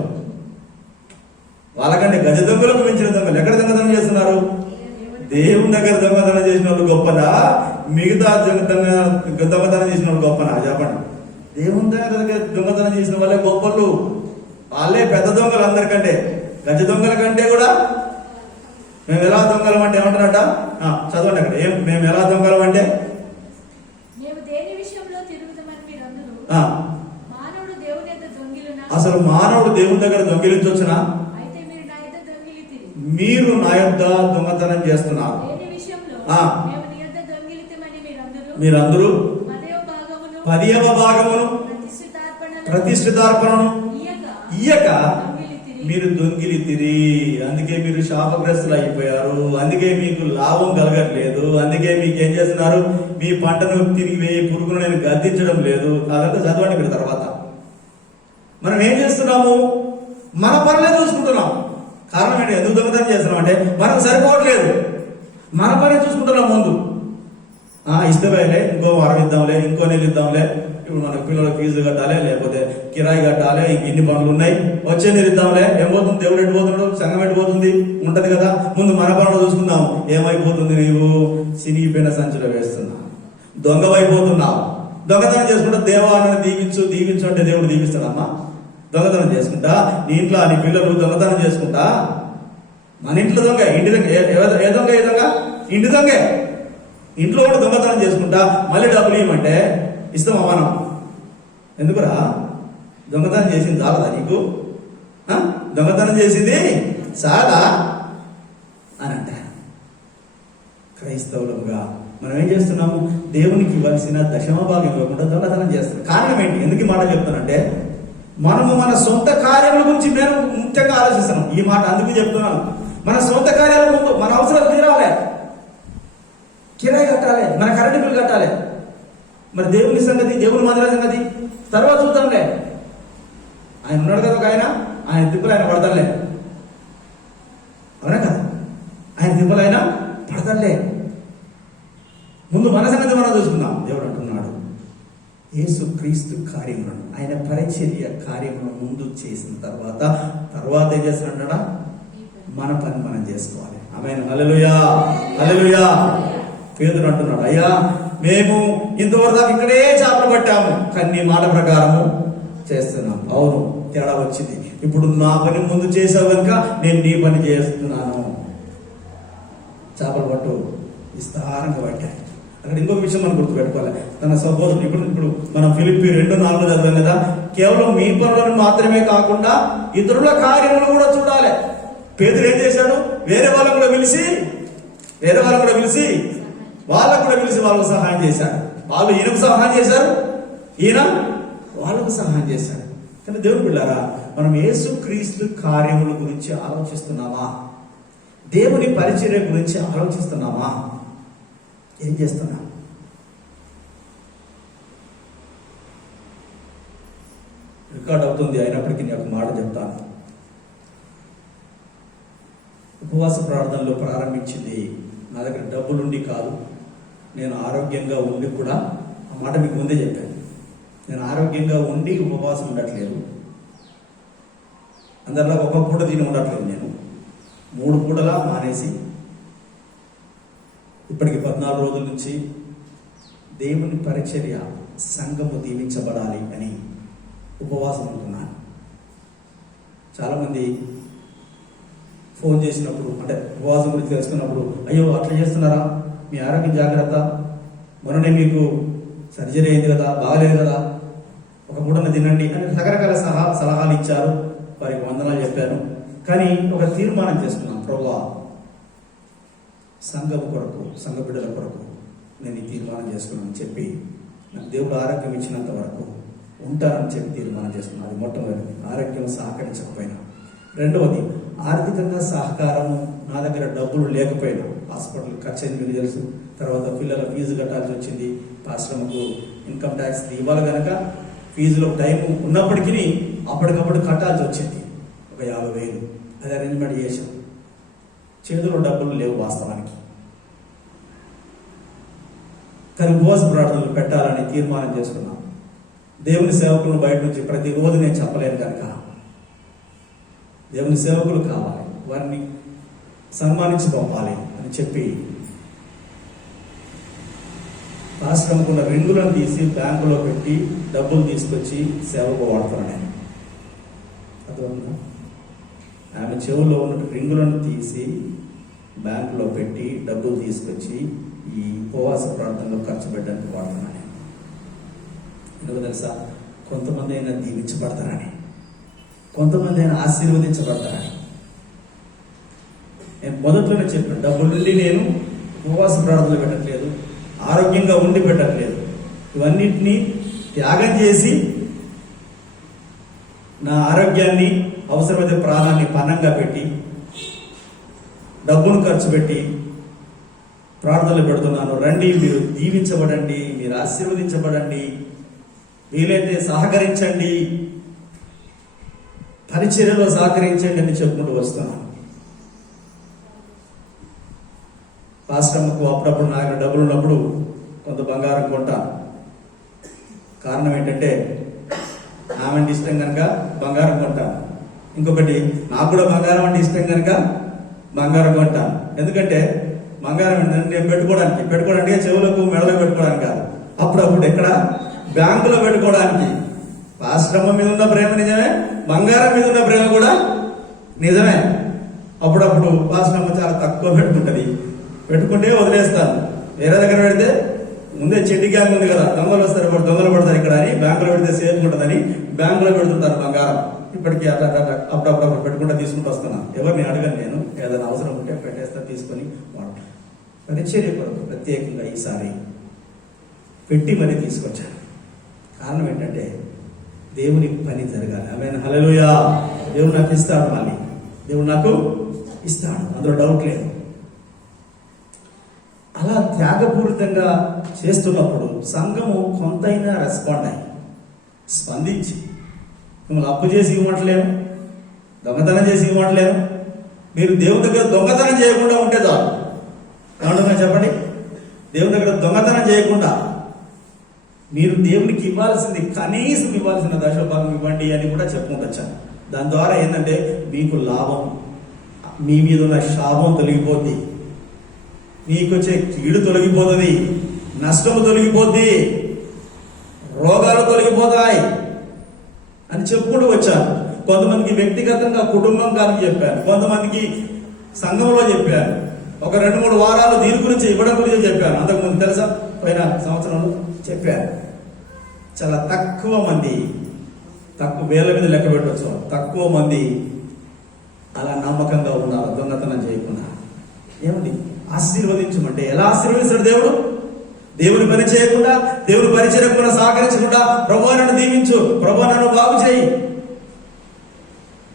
వాళ్ళకంటే గజ దొంగలకు మించిన దొంగలు ఎక్కడ దొంగతనం చేస్తున్నారు? దేవుని దగ్గర దొంగతనం చేసిన వాళ్ళు గొప్పనా, మిగతా దొంగతనం చేసిన వాళ్ళు గొప్పనా? చెప్పండి. దేవుని దగ్గర దొంగతనం చేసిన వాళ్ళే గొప్పలు. వాళ్ళే పెద్ద దొంగలు అందరికంటే. గజ దొంగల కంటే కూడా మేము ఎలా దొంగలం అంటే ఏమంటారట? చదవండి అక్కడ. మేము ఎలా దొంగలం అంటే, అసలు మానవుడు దేవుని దగ్గర దొంగిలించొచ్చునా? మీరు నా యొద్ద దొంగతనం చేస్తున్నారు. మీరందరూ 10వ భాగమును ప్రతిష్ఠితార్పణను ఇయ్యక మీరు దొంగిలితిరి. అందుకే మీరు శాపగ్రస్తులు అయిపోయారు. అందుకే మీకు లాభం కలగట్లేదు. అందుకే మీకు ఏం చేస్తున్నారు? మీ పంటను తిరిగి వేయి పురుగును నేను గద్దించడం లేదు. అదంతా చదవండి మీరు తర్వాత. మనం ఏం చేస్తున్నాము? మన పనులే చూసుకుంటున్నాం. కారణం ఏంటి? ఎందుకు దొంగతనం చేస్తున్నాం అంటే మనకు సరిపోవట్లేదు. మన పని చూసుకుంటున్నాం ముందు. ఇష్టమైలే, ఇంకో వారం ఇద్దాంలే, ఇంకో నెల ఇద్దాంలే, ఇప్పుడు మన పిల్లల ఫీజు కట్టాలి, లేకపోతే కిరాయి కట్టాలి, ఇన్ని పనులు ఉన్నాయి, వచ్చే నెల ఇద్దాంలే. ఏమవుతుంది? దేవుడు ఎడిపోతున్నాడు, సంఘం ఎడిపోతుంది ఉంటది కదా. ముందు మన పనులు చూసుకుందాం. ఏమైపోతుంది? నీవు సినిగిపోయిన సంచులో వేస్తున్నావు, దొంగవైపోతున్నావు. దొంగతనం చేసుకుంటా దేవాన్ని దీవించు అంటే దేవుడు దీవిస్తాడమ్మా? దొంగతనం చేసుకుంటా నీ ఇంట్లో నీ పిల్లలు దొంగతనం చేసుకుంటా. మన ఇంట్లో దొంగ, ఇంటి దొంగ. ఏ దొంగ? ఇంటి దొంగే. ఇంట్లో కూడా దొంగతనం చేసుకుంటా మళ్ళీ డబ్బులు ఇవ్వమంటే ఇస్తామా మనం? ఎందుకురా? దొంగతనం చేసింది చాలదా నీకు? దొంగతనం చేసింది చాలా అని అంట. క్రైస్తవులుగా మనం ఏం చేస్తున్నాము? దేవునికి ఇవ్వాల్సిన దశమ భాగం ఇవ్వకుండా దొంగతనం చేస్తున్నాం. కారణం ఏంటి? ఎందుకు ఈ మాట చెప్తానంటే, మనము మన సొంత కార్యాల గురించి నేను ముఖ్యంగా ఆలోచిస్తున్నాం. ఈ మాట అందుకు చెప్తున్నాను. మన సొంత కార్యాల ముందు మన అవసరాలు తీరాలి, కిరాయి కట్టాలి, మన కరెంటు బిల్లు కట్టాలి. మరి దేవుని సంగతి, దేవుని మందిర సంగతి తర్వాత చూద్దాంలే. ఆయన ఉన్నాడు కదా ఒక ఆయన తిప్పులు ఆయన పడతాలే. అవునా కదా? ఆయన తిప్పులు ఆయన పడతాలే. ముందు మన సంగతి మనం చూసుకుందాం. దేవుడు అంటున్నాడు, యేసు క్రీస్తు కార్యములను, ఆయన పరిచర్య కార్యములను ముందు చేసిన తర్వాత ఏం చేస్తున్నాడా? మన పని మనం చేసుకోవాలి. ఆమేన్. హల్లెలూయా, హల్లెలూయా. పేతురు అంటున్నాడు, అయ్యా మేము ఇంతవరకు దాకా ఇక్కడే చేపలు పట్టాము, కానీ నీ మాట ప్రకారము చేస్తున్నాం. అవును, తేడా వచ్చింది. ఇప్పుడు నా పని ముందు చేసావు కనుక నేను నీ పని చేస్తున్నాను. చేపలు పట్టు విస్తారంగా పట్టాయి. అక్కడ ఇంకొక విషయం మనం గుర్తుపెట్టుకోవాలి. తన సహోదరుడు ఇప్పుడు మనం ఫిలిప్పీ 2:4 చదివాం కదా, కేవలం మీ పనులను మాత్రమే కాకుండా ఇతరుల కార్యములను కూడా చూడాలి. పేతురు ఏం చేశాడు? వేరే వాళ్ళకు కూడా పిలిచి వాళ్ళకు సహాయం చేశాడు. వాళ్ళు ఈయనకు సహాయం చేశారు, ఈయన వాళ్ళకు సహాయం చేశాడు. కానీ దేవుని బిడ్డలారా, మనం యేసుక్రీస్తు కార్యముల గురించి ఆలోచిస్తున్నామా? దేవుని పరిచర్య గురించి ఆలోచిస్తున్నామా? ఏం చేస్తున్నా? రికార్డ్ అవుతుంది, అయినప్పటికీ నేను ఒక మాట చెప్తాను. ఉపవాస ప్రార్థనలో ప్రారంభించింది నా దగ్గర డబ్బులుండి కాదు, నేను ఆరోగ్యంగా ఉండి కూడా. ఆ మాట మీకు ముందే చెప్పాను. నేను ఆరోగ్యంగా ఉండి ఉపవాసం ఉండట్లేదు. అందరిలో ఒక పూట తిని ఉండట్లేదు. నేను 3 పూటలా మానేసి ఇప్పటికి 14 రోజుల నుంచి దేవుని పరిచర్య, సంఘము దీవించబడాలి అని ఉపవాసం ఉంటున్నాను. చాలామంది ఫోన్ చేసినప్పుడు, అంటే ఉపవాసం గురించి తెలుసుకున్నప్పుడు, అయ్యో అట్లా చేస్తున్నారా, మీ ఆరోగ్యం జాగ్రత్త, మొన్ననే మీకు సర్జరీ అయింది కదా, బాగలేదు కదా, ఒక పూటన తినండి అని రకరకాల సలహాలు ఇచ్చారు. వారికి వందనాలు చెప్పాను. కానీ ఒక తీర్మానం చేసుకున్నాను, ప్రభువా సంఘం కొరకు, సంఘ బిడ్డల కొరకు నేను ఈ తీర్మానం చేసుకున్నాను చెప్పి, నాకు దేవుడు ఆరోగ్యం ఇచ్చినంత వరకు ఉంటానని చెప్పి తీర్మానం చేసుకున్నాను. అది మొట్టమొదటి. ఆరోగ్యం సహకరించకపోయినా. రెండవది, ఆర్థికంగా సహకారము, నా దగ్గర డబ్బులు లేకపోయినా, హాస్పిటల్ ఖర్చు అయింది మీకు తెలుసు, తర్వాత పిల్లల ఫీజు కట్టాల్సి వచ్చింది, పాశ్రమకు ఇన్కమ్ ట్యాక్స్ ఇవ్వాలి కనుక ఫీజులో టైం ఉన్నప్పటికీ అప్పటికప్పుడు కట్టాల్సి వచ్చింది ఒక 50,000. అది అరేంజ్మెంట్ చేశాం. చేతిలో డబ్బులు లేవు వాస్తవానికి. కానీ ఉపవాస ప్రార్థనలు పెట్టాలని తీర్మానం చేసుకున్నాం. దేవుని సేవకులను బయట నుంచి ప్రతిరోజు నేను చెప్పలేను కనుక దేవుని సేవకులు కావాలి, వారిని సన్మానించి పంపాలి అని చెప్పి రాష్ట్రంకున్న రింగులను తీసి బ్యాంకులో పెట్టి డబ్బులు తీసుకొచ్చి సేవకు వాడుతున్నాను నేను. అర్థమవుతుందా? ఆమె చెవులో ఉన్న రింగులను తీసి బ్యాంకులో పెట్టి డబ్బులు తీసుకొచ్చి ఈ ఉపవాస ప్రాంతంలో ఖర్చు పెట్టడానికి వాడుతున్నాను నేను. ఎందుకు తెలుసా? కొంతమంది అయినా దీవించబడతారని, కొంతమంది అయినా ఆశీర్వదించబడతారని. నేను మొదట్లోనే చెప్పాను, డబ్బులు నేను ఉపవాస ప్రార్థనలు పెట్టట్లేదు, ఆరోగ్యంగా ఉండి పెట్టట్లేదు. ఇవన్నిటినీ త్యాగం చేసి నా ఆరోగ్యాన్ని, అవసరమైతే ప్రాణాన్ని పణంగా పెట్టి డబ్బును ఖర్చు పెట్టి ప్రార్థనలు పెడుతున్నాను. రండి, మీరు దీవించబడండి, మీరు ఆశీర్వదించబడండి, వీలైతే సహకరించండి, పరిచర్యలో సహకరించండి అని చెప్పుకుంటూ వస్తున్నాను. రాష్ట్రంకు అప్పుడప్పుడు నా దగ్గర డబ్బులు ఉన్నప్పుడు కొంత బంగారం కొంటాను. కారణం ఏంటంటే ఆమె అంటే ఇష్టం కనుక బంగారం కొంటాను. ఇంకొకటి, నాకు కూడా బంగారం అంటే ఇష్టం కనుక బంగారం కొంటాను. ఎందుకంటే బంగారం ఏంటంటే నేను పెట్టుకోవడానికి చెవులకు మెడలో పెట్టుకోవడానికి కాదు, అప్పుడప్పుడు ఎక్కడ బ్యాంకులో పెట్టుకోవడానికి. ఆశ్రమం మీద ఉన్న ప్రేమ నిజమే, బంగారం మీద ఉన్న ప్రేమ కూడా నిజమే. అప్పుడప్పుడు ఆశ్రమం చాలా తక్కువ పెట్టుకుంటే వదిలేస్తాను. వేరే దగ్గర పెడితే ముందే చెడ్డి గ్యాంగ్ ఉంది కదా, దొంగలు వస్తారు, దొంగలు పడతారు ఇక్కడ అని, బ్యాంకులో పెడితే సేఫ్ ఉంటుందని బ్యాంకులో పెడుతుంటారు బంగారం. ఇప్పటికీ అట్లా అప్పుడప్పుడు పెట్టుకుంటా తీసుకుంటూ వస్తున్నాను. ఎవరిని అడగను నేను, ఏదైనా అవసరం ఉంటే పెట్టేస్తా, తీసుకొని వాడు. పరిచర్య కొరకు ప్రత్యేకంగా ఈసారి పెట్టి మరీ తీసుకొచ్చాను. కారణం ఏంటంటే దేవుని పని జరగాలి. ఆమేన్, హల్లెలూయా. దేవుడు నాకు ఇస్తాడు, మళ్ళీ దేవుడు నాకు ఇస్తాడు, అందులో డౌట్ లేదు. అలా త్యాగపూరితంగా చేస్తున్నప్పుడు సంఘము కొంతైనా రెస్పాండ్ అయ్యి స్పందించి, మిమ్మల్ని అప్పు చేసి ఇవ్వట్లేను, దొంగతనం చేసి ఇవ్వట్లేను, మీరు దేవుని దగ్గర దొంగతనం చేయకుండా ఉంటే చాలు. ఏమంటున్నా చెప్పండి? దేవుని దగ్గర దొంగతనం చేయకుండా మీరు దేవునికి ఇవ్వాల్సింది, కనీసం ఇవ్వాల్సిన దశభాగం ఇవ్వండి అని కూడా చెప్పుకుంటొచ్చాను. దాని ద్వారా ఏంటంటే మీకు లాభం, మీ మీద ఉన్న శాపం తొలగిపోద్ది, మీకు వచ్చే కీడు తొలగిపోతుంది, నష్టము తొలగిపోద్ది, రోగాలు తొలగిపోతాయి అని చెప్పుకుంటూ వచ్చాను. కొంతమందికి వ్యక్తిగతంగా కుటుంబం కానీ చెప్పాను, కొంతమందికి సంఘంలో చెప్పాను, ఒక 2-3 వారాలు దీని గురించి ఇవ్వడం గురించి చెప్పాను. అంతకుముందు తెలుసా, పోయిన సంవత్సరంలో చెప్పాను. చాలా తక్కువ మంది, తక్కువ వేల మీద లెక్క పెట్టవచ్చు, తక్కువ మంది అలా నమ్మకంగా ఉన్నారు, దొంగతనం చేయకుండా. ఏమండి, ఆశీర్వదించమంటే ఎలా ఆశీర్వదిస్తాడు దేవుడు? దేవుని పని చేయకుండా, దేవుని పరిచయకుండా సహకరించకుండా, ప్రభువా నన్ను దీవించు, ప్రభువా నన్ను బాగు చేయి.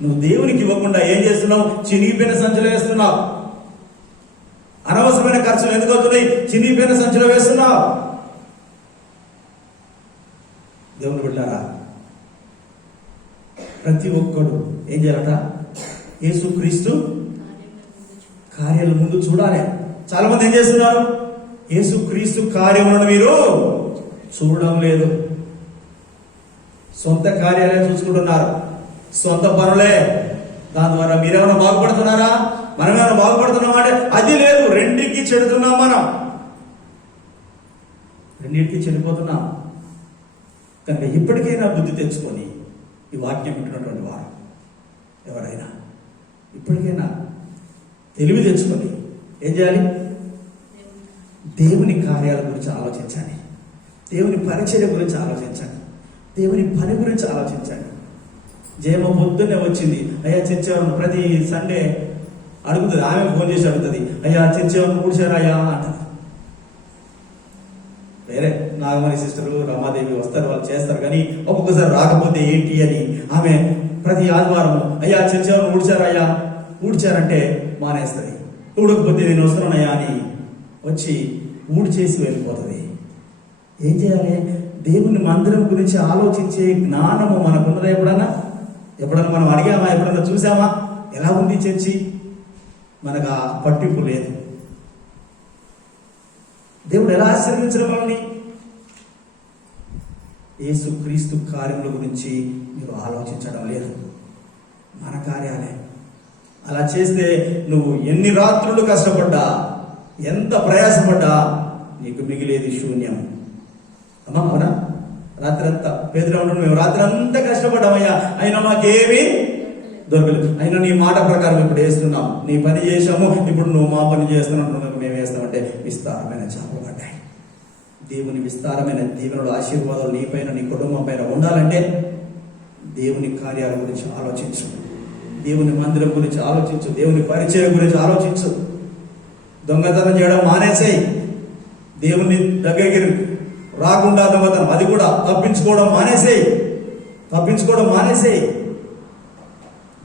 నువ్వు దేవునికి ఇవ్వకుండా ఏం చేస్తున్నావు? చినిగిపోయిన సంచులు వేస్తున్నావు. అనవసరమైన ఖర్చులు ఎందుకు అవుతున్నాయి? చినిగిపోయిన సంచులు వేస్తున్నావు. దేవుని బిడ్డలారా, ప్రతి ఒక్కడు ఏం చేయాలట? యేసుక్రీస్తు కార్యాల ముందు చూడాలి. చాలా మంది ఏం చేస్తున్నారు? యేసుక్రీస్తు కార్యములను మీరు చూడడం లేదు, సొంత కార్యాలే చూసుకుంటున్నారు, సొంత పనులే. దాని ద్వారా మీరేమైనా బాగుపడుతున్నారా? మనమేమైనా బాగుపడుతున్నామా అంటే అది లేదు. రెండింటికి చెడుతున్నాం, మనం రెండింటికి చెడిపోతున్నాం. కనుక ఇప్పటికైనా బుద్ధి తెచ్చుకొని ఈ వాక్యం వింటున్నటువంటి వారు ఎవరైనా ఇప్పటికైనా తెలివి తెచ్చుకొని ఏం చేయాలి? దేవుని కార్యాల గురించి ఆలోచించాలి, దేవుని పరిచర్య గురించి ఆలోచించండి, దేవుని పని గురించి ఆలోచించండి. జయమ పొద్దున్నే వచ్చింది, అయ్యా చర్చ ప్రతి సండే అడుగుతుంది, ఆమె ఫోన్ చేసి అడుగుతుంది, అయ్యా చర్చ కూర్చారా అయ్యా అంట. వేరే నాగమణి సిస్టరు రమాదేవి వస్తారు, వాళ్ళు చేస్తారు, కానీ ఒక్కొక్కసారి రాకపోతే ఏంటి అని ఆమె ప్రతి ఆదివారం అయ్యా చర్చ ఊడ్చారా అయ్యా, ఊడ్చారంటే మానేస్తుంది. ఊడకపోతే నేను వస్తున్నానయ్యా అని వచ్చి ఊడ్చేసి వెళ్ళిపోతుంది. ఏం చేయాలి? దేవుని మందిరం గురించి ఆలోచించే జ్ఞానము మనకున్నదా? ఎప్పుడన్నా మనం అడిగామా? ఎప్పుడన్నా చూసామా ఎలా ఉంది చర్చి? మనకు ఆ పట్టింపు లేదు. దేవుడు ఎలా ఆశీర్వదించడం మనల్ని? యేసుక్రీస్తు కార్యముల గురించి మీరు ఆలోచించడం లేదు, మన కార్యాలే. అలా చేస్తే నువ్వు ఎన్ని రాత్రులు కష్టపడ్డా, ఎంత ప్రయాసపడ్డా నీకు మిగిలేది శూన్యం. అమ్మా అవునా? రాత్రి అంతా పేదలు ఉండడం, మేము రాత్రి అంతా కష్టపడ్డామయ్యా, అయినా మాకేమీ దొరకలేదు. అయినా నీ మాట ప్రకారం ఇప్పుడు వేస్తున్నాం, నీ పని చేసాము, ఇప్పుడు నువ్వు మా పని చేస్తున్నావు, మేము వేస్తామంటే విస్తారమైన చేపలు పడ్డాయి. దేవుని విస్తారమైన దీవెనలు, ఆశీర్వాదాలు నీ పైన, నీ కుటుంబం పైన ఉండాలంటే దేవుని కార్యాల గురించి ఆలోచించు, దేవుని మందిరం గురించి ఆలోచించు, దేవుని పరిచయం గురించి ఆలోచించు. దొంగతనం చేయడం మానేసేయి. దేవుని దగ్గరికి రాకుండా దొంగతనం, అది కూడా తప్పించుకోవడం మానేసేయి.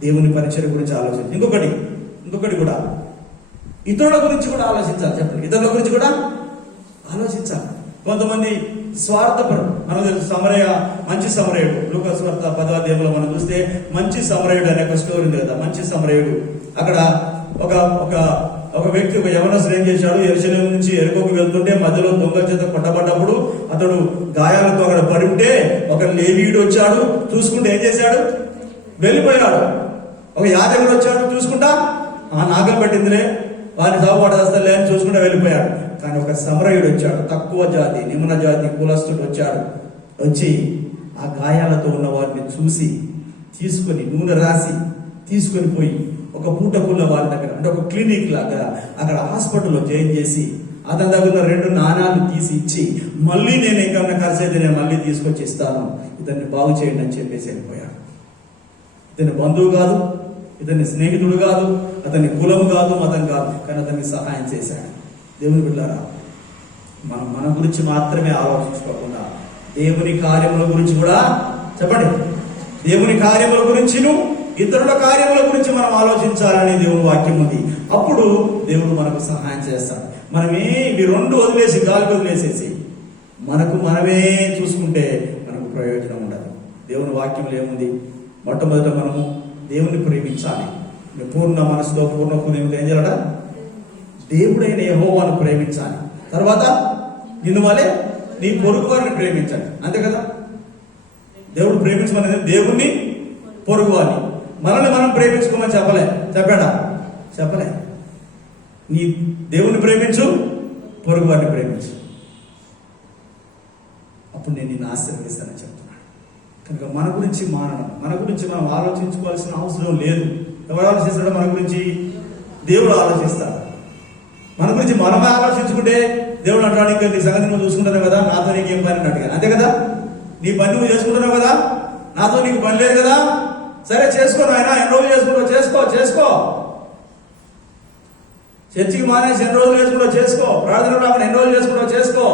దేవుని పరిచయం గురించి ఆలోచించు. ఇంకొకటి కూడా, ఇతరుల గురించి కూడా ఆలోచించాలి. చెప్పండి, ఇతరుల గురించి కూడా ఆలోచించాలి. కొంతమంది స్వార్థపరు. మనకు తెలుసు సమరయ, మంచి సమరయుడు. లూకాసు వార్త 10వ అధ్యాయంలో మనం చూస్తే మంచి సమరయుడు అనే ఒక స్టోరీ ఉంది కదా. మంచి సమరయుడు, అక్కడ ఒక వ్యక్తి, ఒక యవనస్తుడు ఏం చేశాడు? యెరూషలేము నుంచి యెరికోకు వెళ్తుంటే మధ్యలో దొంగల చేత కొట్టబడ్డప్పుడు అతడు గాయాలతో అక్కడ పడి ఉంటే ఒక లేవీయుడు వచ్చాడు, చూసుకుంటే ఏం చేశాడు? వెళ్ళిపోయాడు. ఒక యాజకుడు వచ్చాడు, చూసుకుంటా నాగం పెట్టిందిలే, వారిని సాగుపడేస్తాలే అని చూసుకుంటా వెళ్ళిపోయాడు. కానీ ఒక సమరయుడు వచ్చాడు, తక్కువ జాతి, నిమ్న జాతి కులస్తుడు వచ్చాడు. వచ్చి ఆ గాయాలతో ఉన్న వారిని చూసి తీసుకొని నూనె రాసి తీసుకొని పోయి ఒక పూటకున్న వారి దగ్గర, అంటే ఒక క్లినిక్ లాగా అక్కడ హాస్పిటల్లో జాయిన్ చేసి అతని దగ్గర 2 నాణాలు తీసి ఇచ్చి, మళ్ళీ నేను ఇంకన్నా ఖర్చు అయితే నేను మళ్ళీ తీసుకొచ్చి ఇస్తాను, ఇతన్ని బాగు చేయండి అని చెప్పేసి వెళ్ళిపోయాడు. ఇతని బంధువు కాదు, ఇతని స్నేహితుడు కాదు, అతని కులం కాదు, మతం కాదు, కానీ అతనికి సహాయం చేశాడు. దేవుని బిడ్డలారా, మనం మన గురించి మాత్రమే ఆలోచించుకోకుండా దేవుని కార్యముల గురించి కూడా చెప్పండి. దేవుని కార్యముల గురించిను ఇతరుల కార్యముల గురించి మనం ఆలోచించాలని దేవుని వాక్యం ఉంది. అప్పుడు దేవుడు మనకు సహాయం చేస్తాడు. మనమే ఇవి రెండు వదిలేసి గాలికి వదిలేసేసి మనకు మనమే చూసుకుంటే మనకు ప్రయోజనం ఉండదు. దేవుని వాక్యంలో ఏముంది? మొట్టమొదట మనము దేవుని ప్రేమించాలి. పూర్ణ మనసుతో పూర్ణ హృదయంతో ఏం చేయాలట? దేవుడైన యెహోవాను ప్రేమించాలి. తర్వాత నిన్ను వలె నీ పొరుగు వారిని ప్రేమించాలి. అంతే కదా? దేవుడు ప్రేమించమనేది దేవుణ్ణి, పొరుగు వారిని. మనల్ని మనం ప్రేమించుకోమని చెప్పాడా? చెప్పలే. నీ దేవుణ్ణి ప్రేమించు, పొరుగు వారిని ప్రేమించు, అప్పుడు నేను నిన్ను ఆశీర్వదిస్తానని చెప్తున్నాను. కనుక మన గురించి మానడం, మన గురించి మనం ఆలోచించుకోవాల్సిన అవసరం లేదు. ఎవరు ఆలోచిస్తాడో మన గురించి? దేవుడు ఆలోచిస్తాడు. మన గురించి మనమే ఆలోచించుకుంటే దేవుడు అంటాడు, ఇంకా నీ సంగతి నువ్వు చూసుకుంటున్నావు కదా, నాతో నీకు ఏం పని అన్నట్టుగా. అంతే కదా? నీ పని నువ్వు చేసుకుంటున్నావు కదా, నాతో నీకు పని లేదు కదా, సరే చేసుకో నాయన, ఎన్ని రోజులు చేసుకుంటావు చేసుకో. చర్చికి మానేసి ఎన్ని రోజులు చేసుకుంటావు చేసుకో. ప్రార్థన రాకుండా ఎన్ని రోజులు చేసుకుంటావు చేసుకో.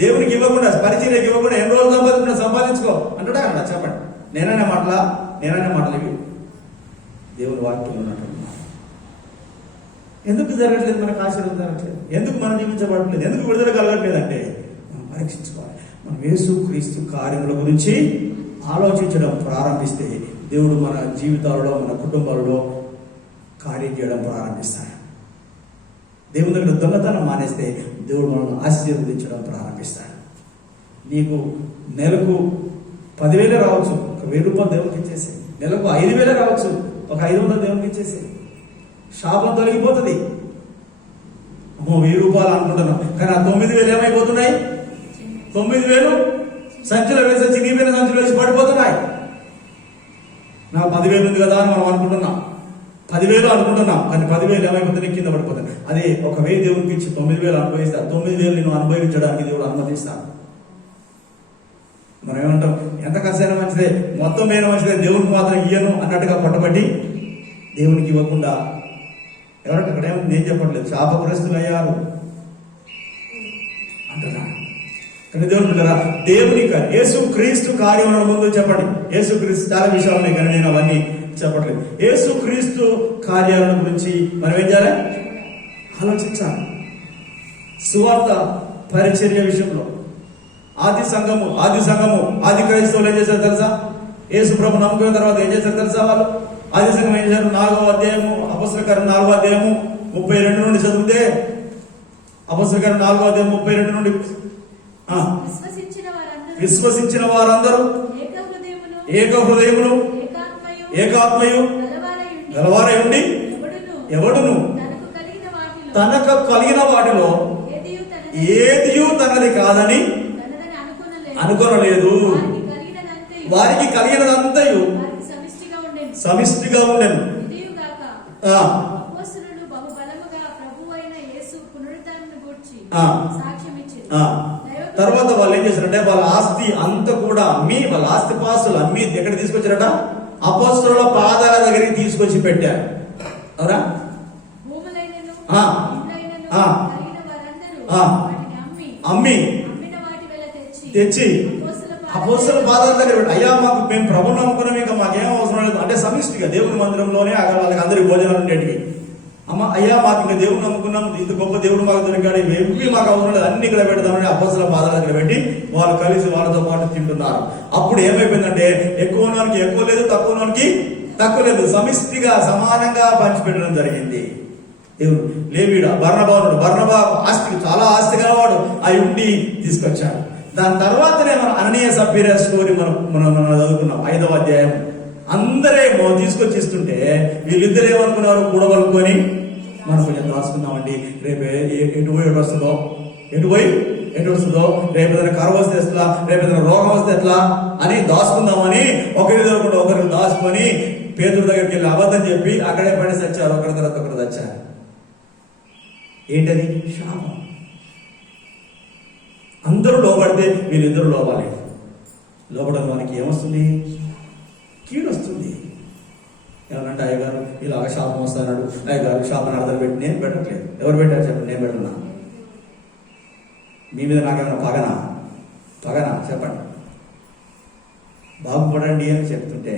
దేవునికి ఇవ్వకుండా, పరిచర్యకి ఇవ్వకుండా ఎన్ని రోజులు సంపాదించుకో అంటాడా? అన్నా చెప్పండి. నేననే మాటలు ఇవి దేవుని వాక్యం ఉన్నట్టు. ఎందుకు జరగట్లేదు? మనకు ఆశీర్వాదం జరగట్లేదు. ఎందుకు మనం జీవించబడట్లేదు? ఎందుకు విడుదల కలగట్లేదు అంటే మనం పరీక్షించుకోవాలి. మనం యేసు క్రీస్తు కార్యముల గురించి ఆలోచించడం ప్రారంభిస్తే దేవుడు మన జీవితాలలో, మన కుటుంబాలలో కార్యం చేయడం ప్రారంభిస్తాడు. దేవుని దగ్గర దొంగతనం మానేస్తే దేవుడు మనల్ని ఆశీర్వదించడం ప్రారంభిస్తాడు. నీకు నెలకు 10,000 రావచ్చు, ఒక 1,000 రూపాయలు దేవునికి ఇచ్చేసి. నెలకు 5,000 రావచ్చు, ఒక 500 దేవునికి ఇచ్చేసి. శాపం తొలగిపోతుంది. అమ్మో 1,000 రూపాయలు అనుకుంటున్నాం, కానీ ఆ 9,000 ఏమైపోతున్నాయి? 9,000 సంచులో వేసొచ్చి నీ మీద సంచులో వేసి పడిపోతున్నాయి. నాకు 10,000 ఉంది కదా అని మనం అనుకుంటున్నాం, 10,000 అనుకుంటున్నాం, కానీ 10,000 ఏమైపోతుంది? కింద పడిపోతుంది. అదే ఒక 1,000 దేవునికి ఇచ్చి 9,000 అనుభవిస్తాను. 9,000 నేను అనుభవించడానికి దేవుడు అనుమతిస్తాను. మనం ఏమంటాం? ఎంత ఖర్చైనా మంచిదే, మొత్తం అయినా మంచిదే, దేవునికి మాత్రం ఇయ్యను అన్నట్టుగా పట్టుబట్టి దేవునికి ఇవ్వకుండా ఎవరంటే అక్కడ ఏమో నేను చెప్పట్లేదు, శాపగ్రస్తులు అయ్యారు అంటున్నా. కానీ దేవుడు బిడ్డలారా, దేవుని యేసు క్రీస్తు కార్యముల ముందు చెప్పండి. యేసు క్రీస్తు చాలా విషయాలు ఉన్నాయి, కానీ నేను అవన్నీ చెప్పట్లేదు. యేసు క్రీస్తు కార్యాల గురించి మనం ఏం చేయాలి? ఆలోచించాలి. సువార్త పరిచర్య విషయంలో ఆది సంఘము ఆది క్రైస్తవులు ఏం చేశారు తెలుసా? యేసు ప్రభు నమ్ముకున్న తర్వాత ఏం చేశారు తెలుసా? వాళ్ళు ఆది సంఘం ఏం చేశారు? 4వ అధ్యాయము అపొస్తలుల కార్యం 4వ అధ్యాయము 32 నుండి చదివితే, అపొస్తలుల కార్యం 4వ అధ్యాయం 32 నుండి విశ్వసించిన వారందరూ ఏక హృదయములు ఏకాత్మయు గలవారై ఉండి ఎవడును తనకు కలిగిన వాటిలో ఏదియు తనది కాదని అనుకొనలేదు. వారికి కలిగినదంతయు సమిష్టిగా ఉండెను. తర్వాత వాళ్ళు ఏం చేశారంటే వాళ్ళ ఆస్తి అంతా కూడా అమ్మి, వాళ్ళ ఆస్తి పాస్తులు అమ్మి ఎక్కడ తీసుకొచ్చారట? అపోస్తలుల పాదాల దగ్గరికి తీసుకొచ్చి పెట్టారు. అవునా? అమ్మి తెచ్చి అపోస్తలుల పాదాల దగ్గర పెట్టి, అయ్యా మాకు మేము ప్రభువుని నమ్ముకున్నాం, ఇంకా మాకేం అవసరం లేదు అంటే సమిష్టిగా దేవుని మందిరంలోనే వాళ్ళకి అందరికి భోజనాలు ఉండేటివి. అమ్మ అయ్యా మాకు ఇంకా దేవుడు నమ్ముకున్నాం, ఇంత గొప్ప దేవుడు మాకు దొరికాడు, ఇవి మాకు అవసరం లేదు, అన్ని ఇక్కడ పెడదామని అపోస్తలుల పాదాల దగ్గర పెట్టి వాళ్ళు కలిసి వాళ్ళతో పాటు తింటున్నారు. అప్పుడు ఏమైపోయిందంటే ఎక్కువనోనికి ఎక్కువ లేదు, తక్కువనోనికి తక్కువ లేదు, సమిష్టిగా సమానంగా పంచిపెట్టడం జరిగింది. దేవుడు లేవీడు బర్నబా ఆస్తి చాలా ఆస్తి గలవాడు, ఆ యుడిని తీసుకొచ్చాడు. దాని తర్వాతనే మనం అననీయ సప్పీరా స్టోరీ మనం చదువుకున్నాం 5వ అధ్యాయం. అందరేమో తీసుకొచ్చి ఇస్తుంటే వీళ్ళిద్దరు ఏమనుకున్నారు? కూడబలుకొని మనం కొంచెం రాసుకుందామండి, రేపు ఎటు వస్తుందో రేపు ఏదైనా కరువు వస్తే ఎట్లా, రేపు ఏదైనా రోగం వస్తే ఎట్లా అని దాచుకుందామని ఒకరి దగ్గర ఒకరు దాచుకొని పేదల దగ్గరికి వెళ్ళి అబద్ధం చెప్పి అక్కడే పడేసి వచ్చారు. ఒకరి తర్వాత ఒకరు వచ్చారు. ఏంటది? శాపం. అందరూ లోబడితే వీళ్ళిద్దరూ లోబడడం మనకి ఏమొస్తుంది? కీడు వస్తుంది. ఏమనంటే అయ్యగారు ఇలాగ శాపం వస్తాడు, అయ్యగారు శాపం అర్థం పెట్టి నేను పెట్టట్లేదు. ఎవరు పెట్టారు చెప్పండి? నేను పెడుతున్నా. మీ మీద నాకేమైనా పగనా చెప్పండి. బాగుపడండి అని చెప్తుంటే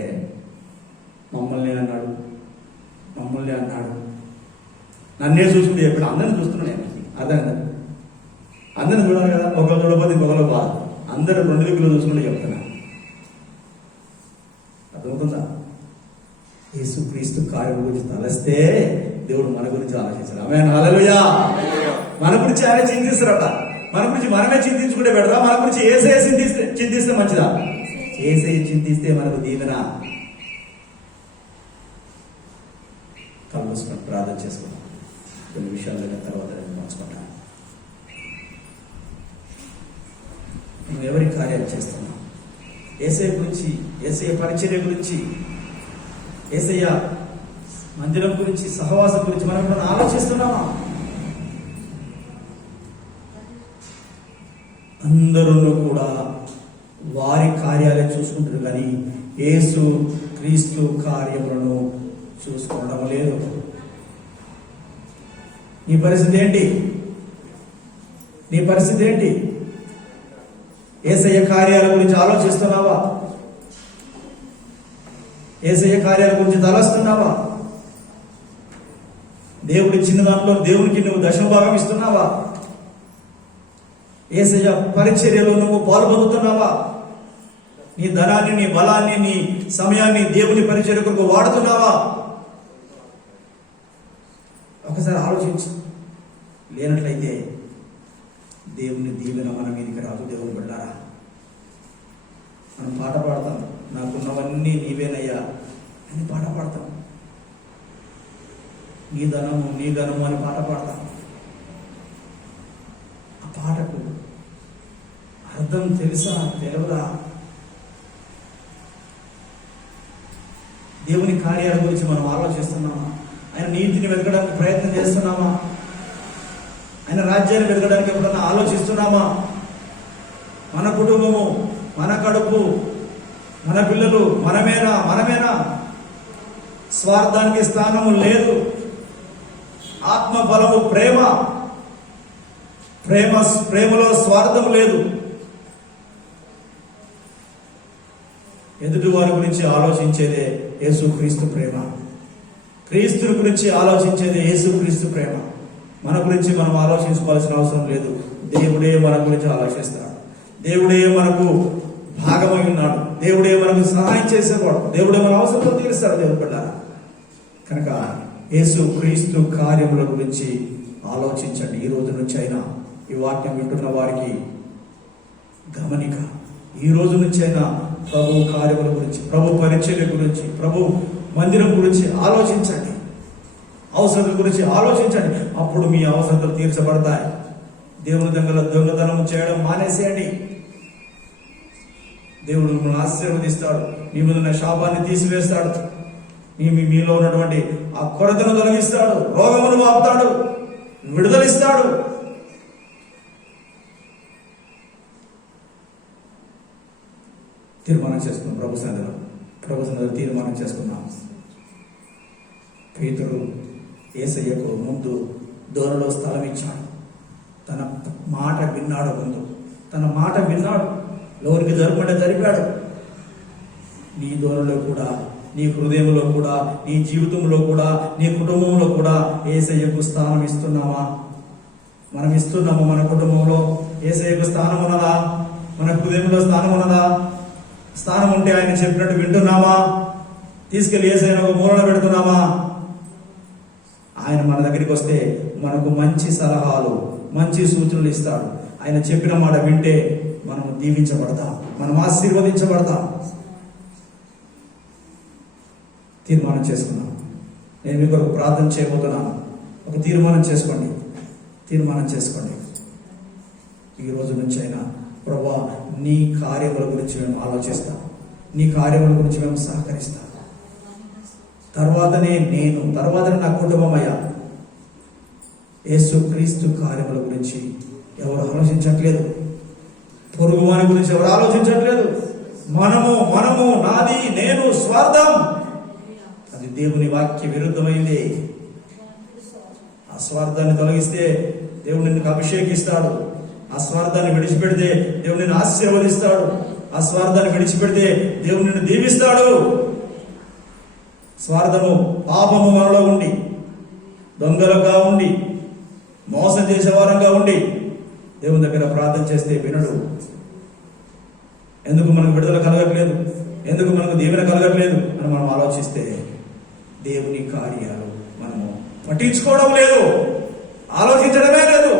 మమ్మల్ని అన్నాడు నన్నే చూసుకుంటే చెప్పాడు. అందరిని చూస్తున్నాను నేను. అదే అందరిని చూడాలి కదా, ఒకరు చూడకపోతే ఇంకొకరు బాధ. అందరూ రెండు దిక్కులు చూసుకుంటే చెప్తున్నా. అర్థమవుతుందా? యేసుక్రీస్తు కార్యం గురించి తలస్తే దేవుడు మన గురించి ఆలోచించారు. ఆమేన్, హల్లెలూయా. మన గురించి ఆయన చింతిస్తారట. మన గురించి మనమే చింతించుకుంటే బెటరా? మన గురించి యేసయ్య చింతిస్తే మంచిదా? యేసయ్య చింతిస్తే మనకు దీవెన. కలుసుకొని ప్రార్థన చేసుకున్నాం. కొన్ని విషయాల తర్వాత పంచుకుంటాను. నువ్వు ఎవరి కార్యాలు చేస్తున్నావు? యేసయ్య గురించి, యేసయ్య పరిచర్య గురించి, యేసయ్య మందిరం గురించి, సహవాసం గురించి మనం ఇప్పుడు ఆలోచిస్తున్నామా? అందరూ కూడా వారి కార్యాలే చూసుకుంటారు, కానీ యేసు క్రీస్తు కార్యములను చూసుకోవడం లేదు. నీ పరిస్థితి ఏంటి? యేసయ్య కార్యాల గురించి ఆలోచిస్తున్నావా? యేసయ్య కార్యాల గురించి తలస్తున్నావా? దేవుడి చిన్న దాంట్లో దేవునికి నువ్వు దశమభాగం ఇస్తున్నావా? యేసయ్య పరిచర్యలో నువ్వు పాల్పొందుతున్నావా? నీ ధనాన్ని, నీ బలాన్ని, నీ సమయాన్ని దేవుని పరిచర్య కొరకు వాడుతున్నావా? ఒకసారి ఆలోచించు. లేనట్లయితే దేవుని దీవెన మన మీదకి రాదు. దేవుని బిడ్డలారా, మనం పాట పాడతాం, నాకున్నవన్నీ నీవేనయ్యా అని పాట పాడతాం. నీ ధనము అని పాట పాడతాం. ఆ పాటకు అర్థం తెలుసా తెలియదా? దేవుని కార్యాల గురించి మనం ఆలోచిస్తున్నామా? ఆయన నీతిని వెతకడానికి ప్రయత్నం చేస్తున్నామా? ఆయన రాజ్యాన్ని వెతకడానికి ఎప్పుడన్నా ఆలోచిస్తున్నామా? మన కుటుంబము, మన కడుపు, మన పిల్లలు మనమేనా? స్వార్థానికి స్థానము లేదు. ఆత్మ బలము ప్రేమలో స్వార్థం లేదు. ఎదుటి వారి గురించి ఆలోచించేదే యేసుక్రీస్తు ప్రేమ. క్రీస్తుని గురించి ఆలోచించేదే యేసుక్రీస్తు ప్రేమ. మన గురించి మనం ఆలోచించుకోవాల్సిన అవసరం లేదు. దేవుడే మన గురించి ఆలోచిస్తాడు. దేవుడే మనకు భాగమై ఉన్నాడు. దేవుడే మనకు సహాయం చేసేవాడు. దేవుడే మన అవసరం తీరుస్తాడు. దేవుడు బిడ్డలారా, కనుక యేసుక్రీస్తు కార్యముల గురించి ఆలోచించండి. ఈ రోజు నుంచి అయినా ఈ వాక్యం వింటున్న వారికి గమనిక. ఈ రోజు నుంచి అయినా ప్రభు కార్యముల గురించి, ప్రభు పరిచర్య గురించి, ప్రభు మందిరం గురించి ఆలోచించండి. అవసరాల గురించి ఆలోచించండి. అప్పుడు మీ అవసరాలు తీర్చబడతాయి. దేవుని దగ్గర దొంగతనం చేయడం మానేసేయండి. దేవుడు మిమ్మల్ని ఆశీర్వదిస్తాడు. మీ మీద ఉన్న శాపాన్ని తీసివేస్తాడు. మీలో ఉన్నటువంటి ఆ కొరతను తొలగిస్తాడు. రోగమును ఆపుతాడు. విడుదలిస్తాడు. తీర్మానం చేసుకున్నాం. ప్రభు సన్నిధిలో తీర్మానం చేసుకున్నాం. పేతురు యేసయ్యకు ముందు దూరంలో స్థలం ఇచ్చాడు. తన మాట విన్నాడు. ఎవరికి జరపంటే జరిపాడు. నీ దూరంలో కూడా, నీ హృదయంలో కూడా, నీ జీవితంలో కూడా, నీ కుటుంబంలో కూడా యేసయ్యకు స్థానం ఇస్తున్నామా? మనం ఇస్తున్నాము. మన కుటుంబంలో యేసయ్యకు స్థానం ఉన్నదా? మన హృదయంలో స్థానం ఉన్నదా? స్థానం ఉంటే ఆయన చెప్పినట్టు వింటున్నామా? తీసుకెళ్లి యేసయ్యను ఒక మూలన పెడుతున్నామా? ఆయన మన దగ్గరికి వస్తే మనకు మంచి సలహాలు, మంచి సూచనలు ఇస్తాడు. ఆయన చెప్పిన మాట వింటే మనం దీవించబడతాం, మనం ఆశీర్వదించబడతాం. తీర్మానం చేసుకున్నాం. నేను మీ కొరకు ప్రార్థన చేయబోతున్నాను. ఒక తీర్మానం చేసుకోండి. ఈ రోజు నుంచి అయినా ప్రభువా, నీ కార్యముల గురించి మేము ఆలోచిస్తాం, నీ కార్యముల గురించి మేము సహకరిస్తాం. తర్వాతనే నా కుటుంబం అయ్యా. యేసుక్రీస్తు కార్యముల గురించి ఎవరు ఆలోచించట్లేదు. పొరుగు వారి గురించి ఎవరు ఆలోచించట్లేదు. మనము నాది, నేను, స్వార్థం. అది అది దేవుని వాక్య విరుద్ధమైంది. ఆ స్వార్థాన్ని తొలగిస్తే దేవుడు నిన్ను అభిషేకిస్తాడు. ఆ స్వార్థాన్ని విడిచిపెడితే దేవుడు నిన్ను ఆశీర్వదిస్తాడు. ఆ స్వార్థాన్ని విడిచిపెడితే దేవుడు నిన్ను దీవిస్తాడు. స్వార్థము పాపము మనలో ఉండి, దొంగలుగా ఉండి, మోసం చేసేవారంగా ఉండి దేవుని దగ్గర ప్రార్థన చేస్తే వినడు. ఎందుకు మనకు విడుదల కలగట్లేదు, ఎందుకు మనకు దీవెన కలగట్లేదు అని మనం ఆలోచిస్తే దేవుని కార్యాలు మనము పట్టించుకోవడం లేదు, ఆలోచించడమే లేదు.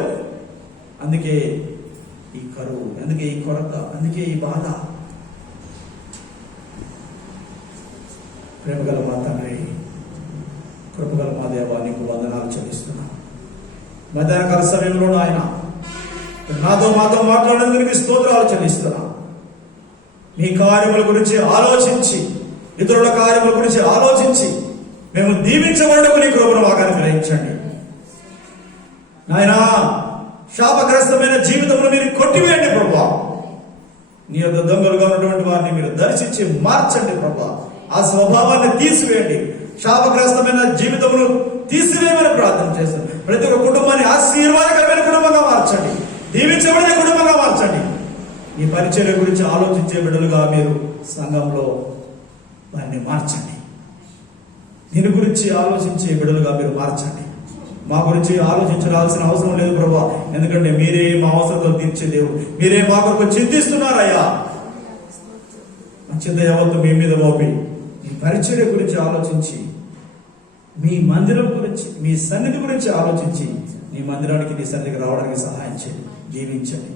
అందుకే ఈ కరువు, అందుకే ఈ కొరత, అందుకే ఈ బాధ. ప్రేమగల మా తండ్రి, కృపగల మా దేవా, నీకు వందనాలు చెల్లిస్తున్నా. మధ్యాహ్నకాల సమయంలో ఆయన మాతో మాట్లాడేందుకు స్తోత్రాలు చెల్లిస్తున్నా. మీ కార్యముల గురించి ఆలోచించి, ఇతరుల కార్యముల గురించి ఆలోచించి మేము దీవించబడకు నీ కృపను మాకు అనుగ్రహించండి నాయనా. శాపగ్రస్తమైన జీవితంలో మీరు కొట్టివేయండి ప్రభా. నీ యొక్క దొంగలుగా ఉన్నటువంటి వారిని మీరు దర్శించి మార్చండి ప్రభా. ఆ స్వభావాన్ని తీసివేయండి. శాపగ్రస్తమైన జీవితమును తీసివేయమని ప్రార్థన చేస్తాను. ప్రతి ఒక్క కుటుంబాన్ని ఆశీర్వాదకరమైన కుటుంబంగా మార్చండి, దీవించబడిన కుటుంబంగా మార్చండి. ఈ పరిచర్య గురించి ఆలోచించే బిడ్డలుగా మీరు సంఘంలో వారిని మార్చండి. దీని గురించి ఆలోచించే బిడ్డలుగా మీరు మార్చండి. మా గురించి ఆలోచించాల్సిన అవసరం లేదు ప్రభా, ఎందుకంటే మీరే మా అవసరాలు తీర్చే దేవుడు. మీరే మా కొరకు చింతిస్తున్నారయ్యా. చింత యావత్తు మీ మీద మోపి ఈ పరిచర్య గురించి ఆలోచించి, మీ మందిరం గురించి, మీ సన్నిధి గురించి ఆలోచించి నీ మందిరానికి, నీ సన్నిధికి రావడానికి సహాయం చేయండి, జీవించండి.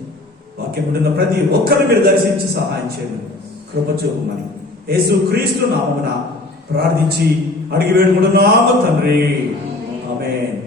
వాక్యం ఉంటున్న ప్రతి ఒక్కరిని మీరు దర్శించి సహాయం చేయండి, కృప చూపమని యేసు క్రీస్తు నామమున ప్రార్థించి అడిగి వేడుకుంటున్నాము తండ్రి. ఆమేన్.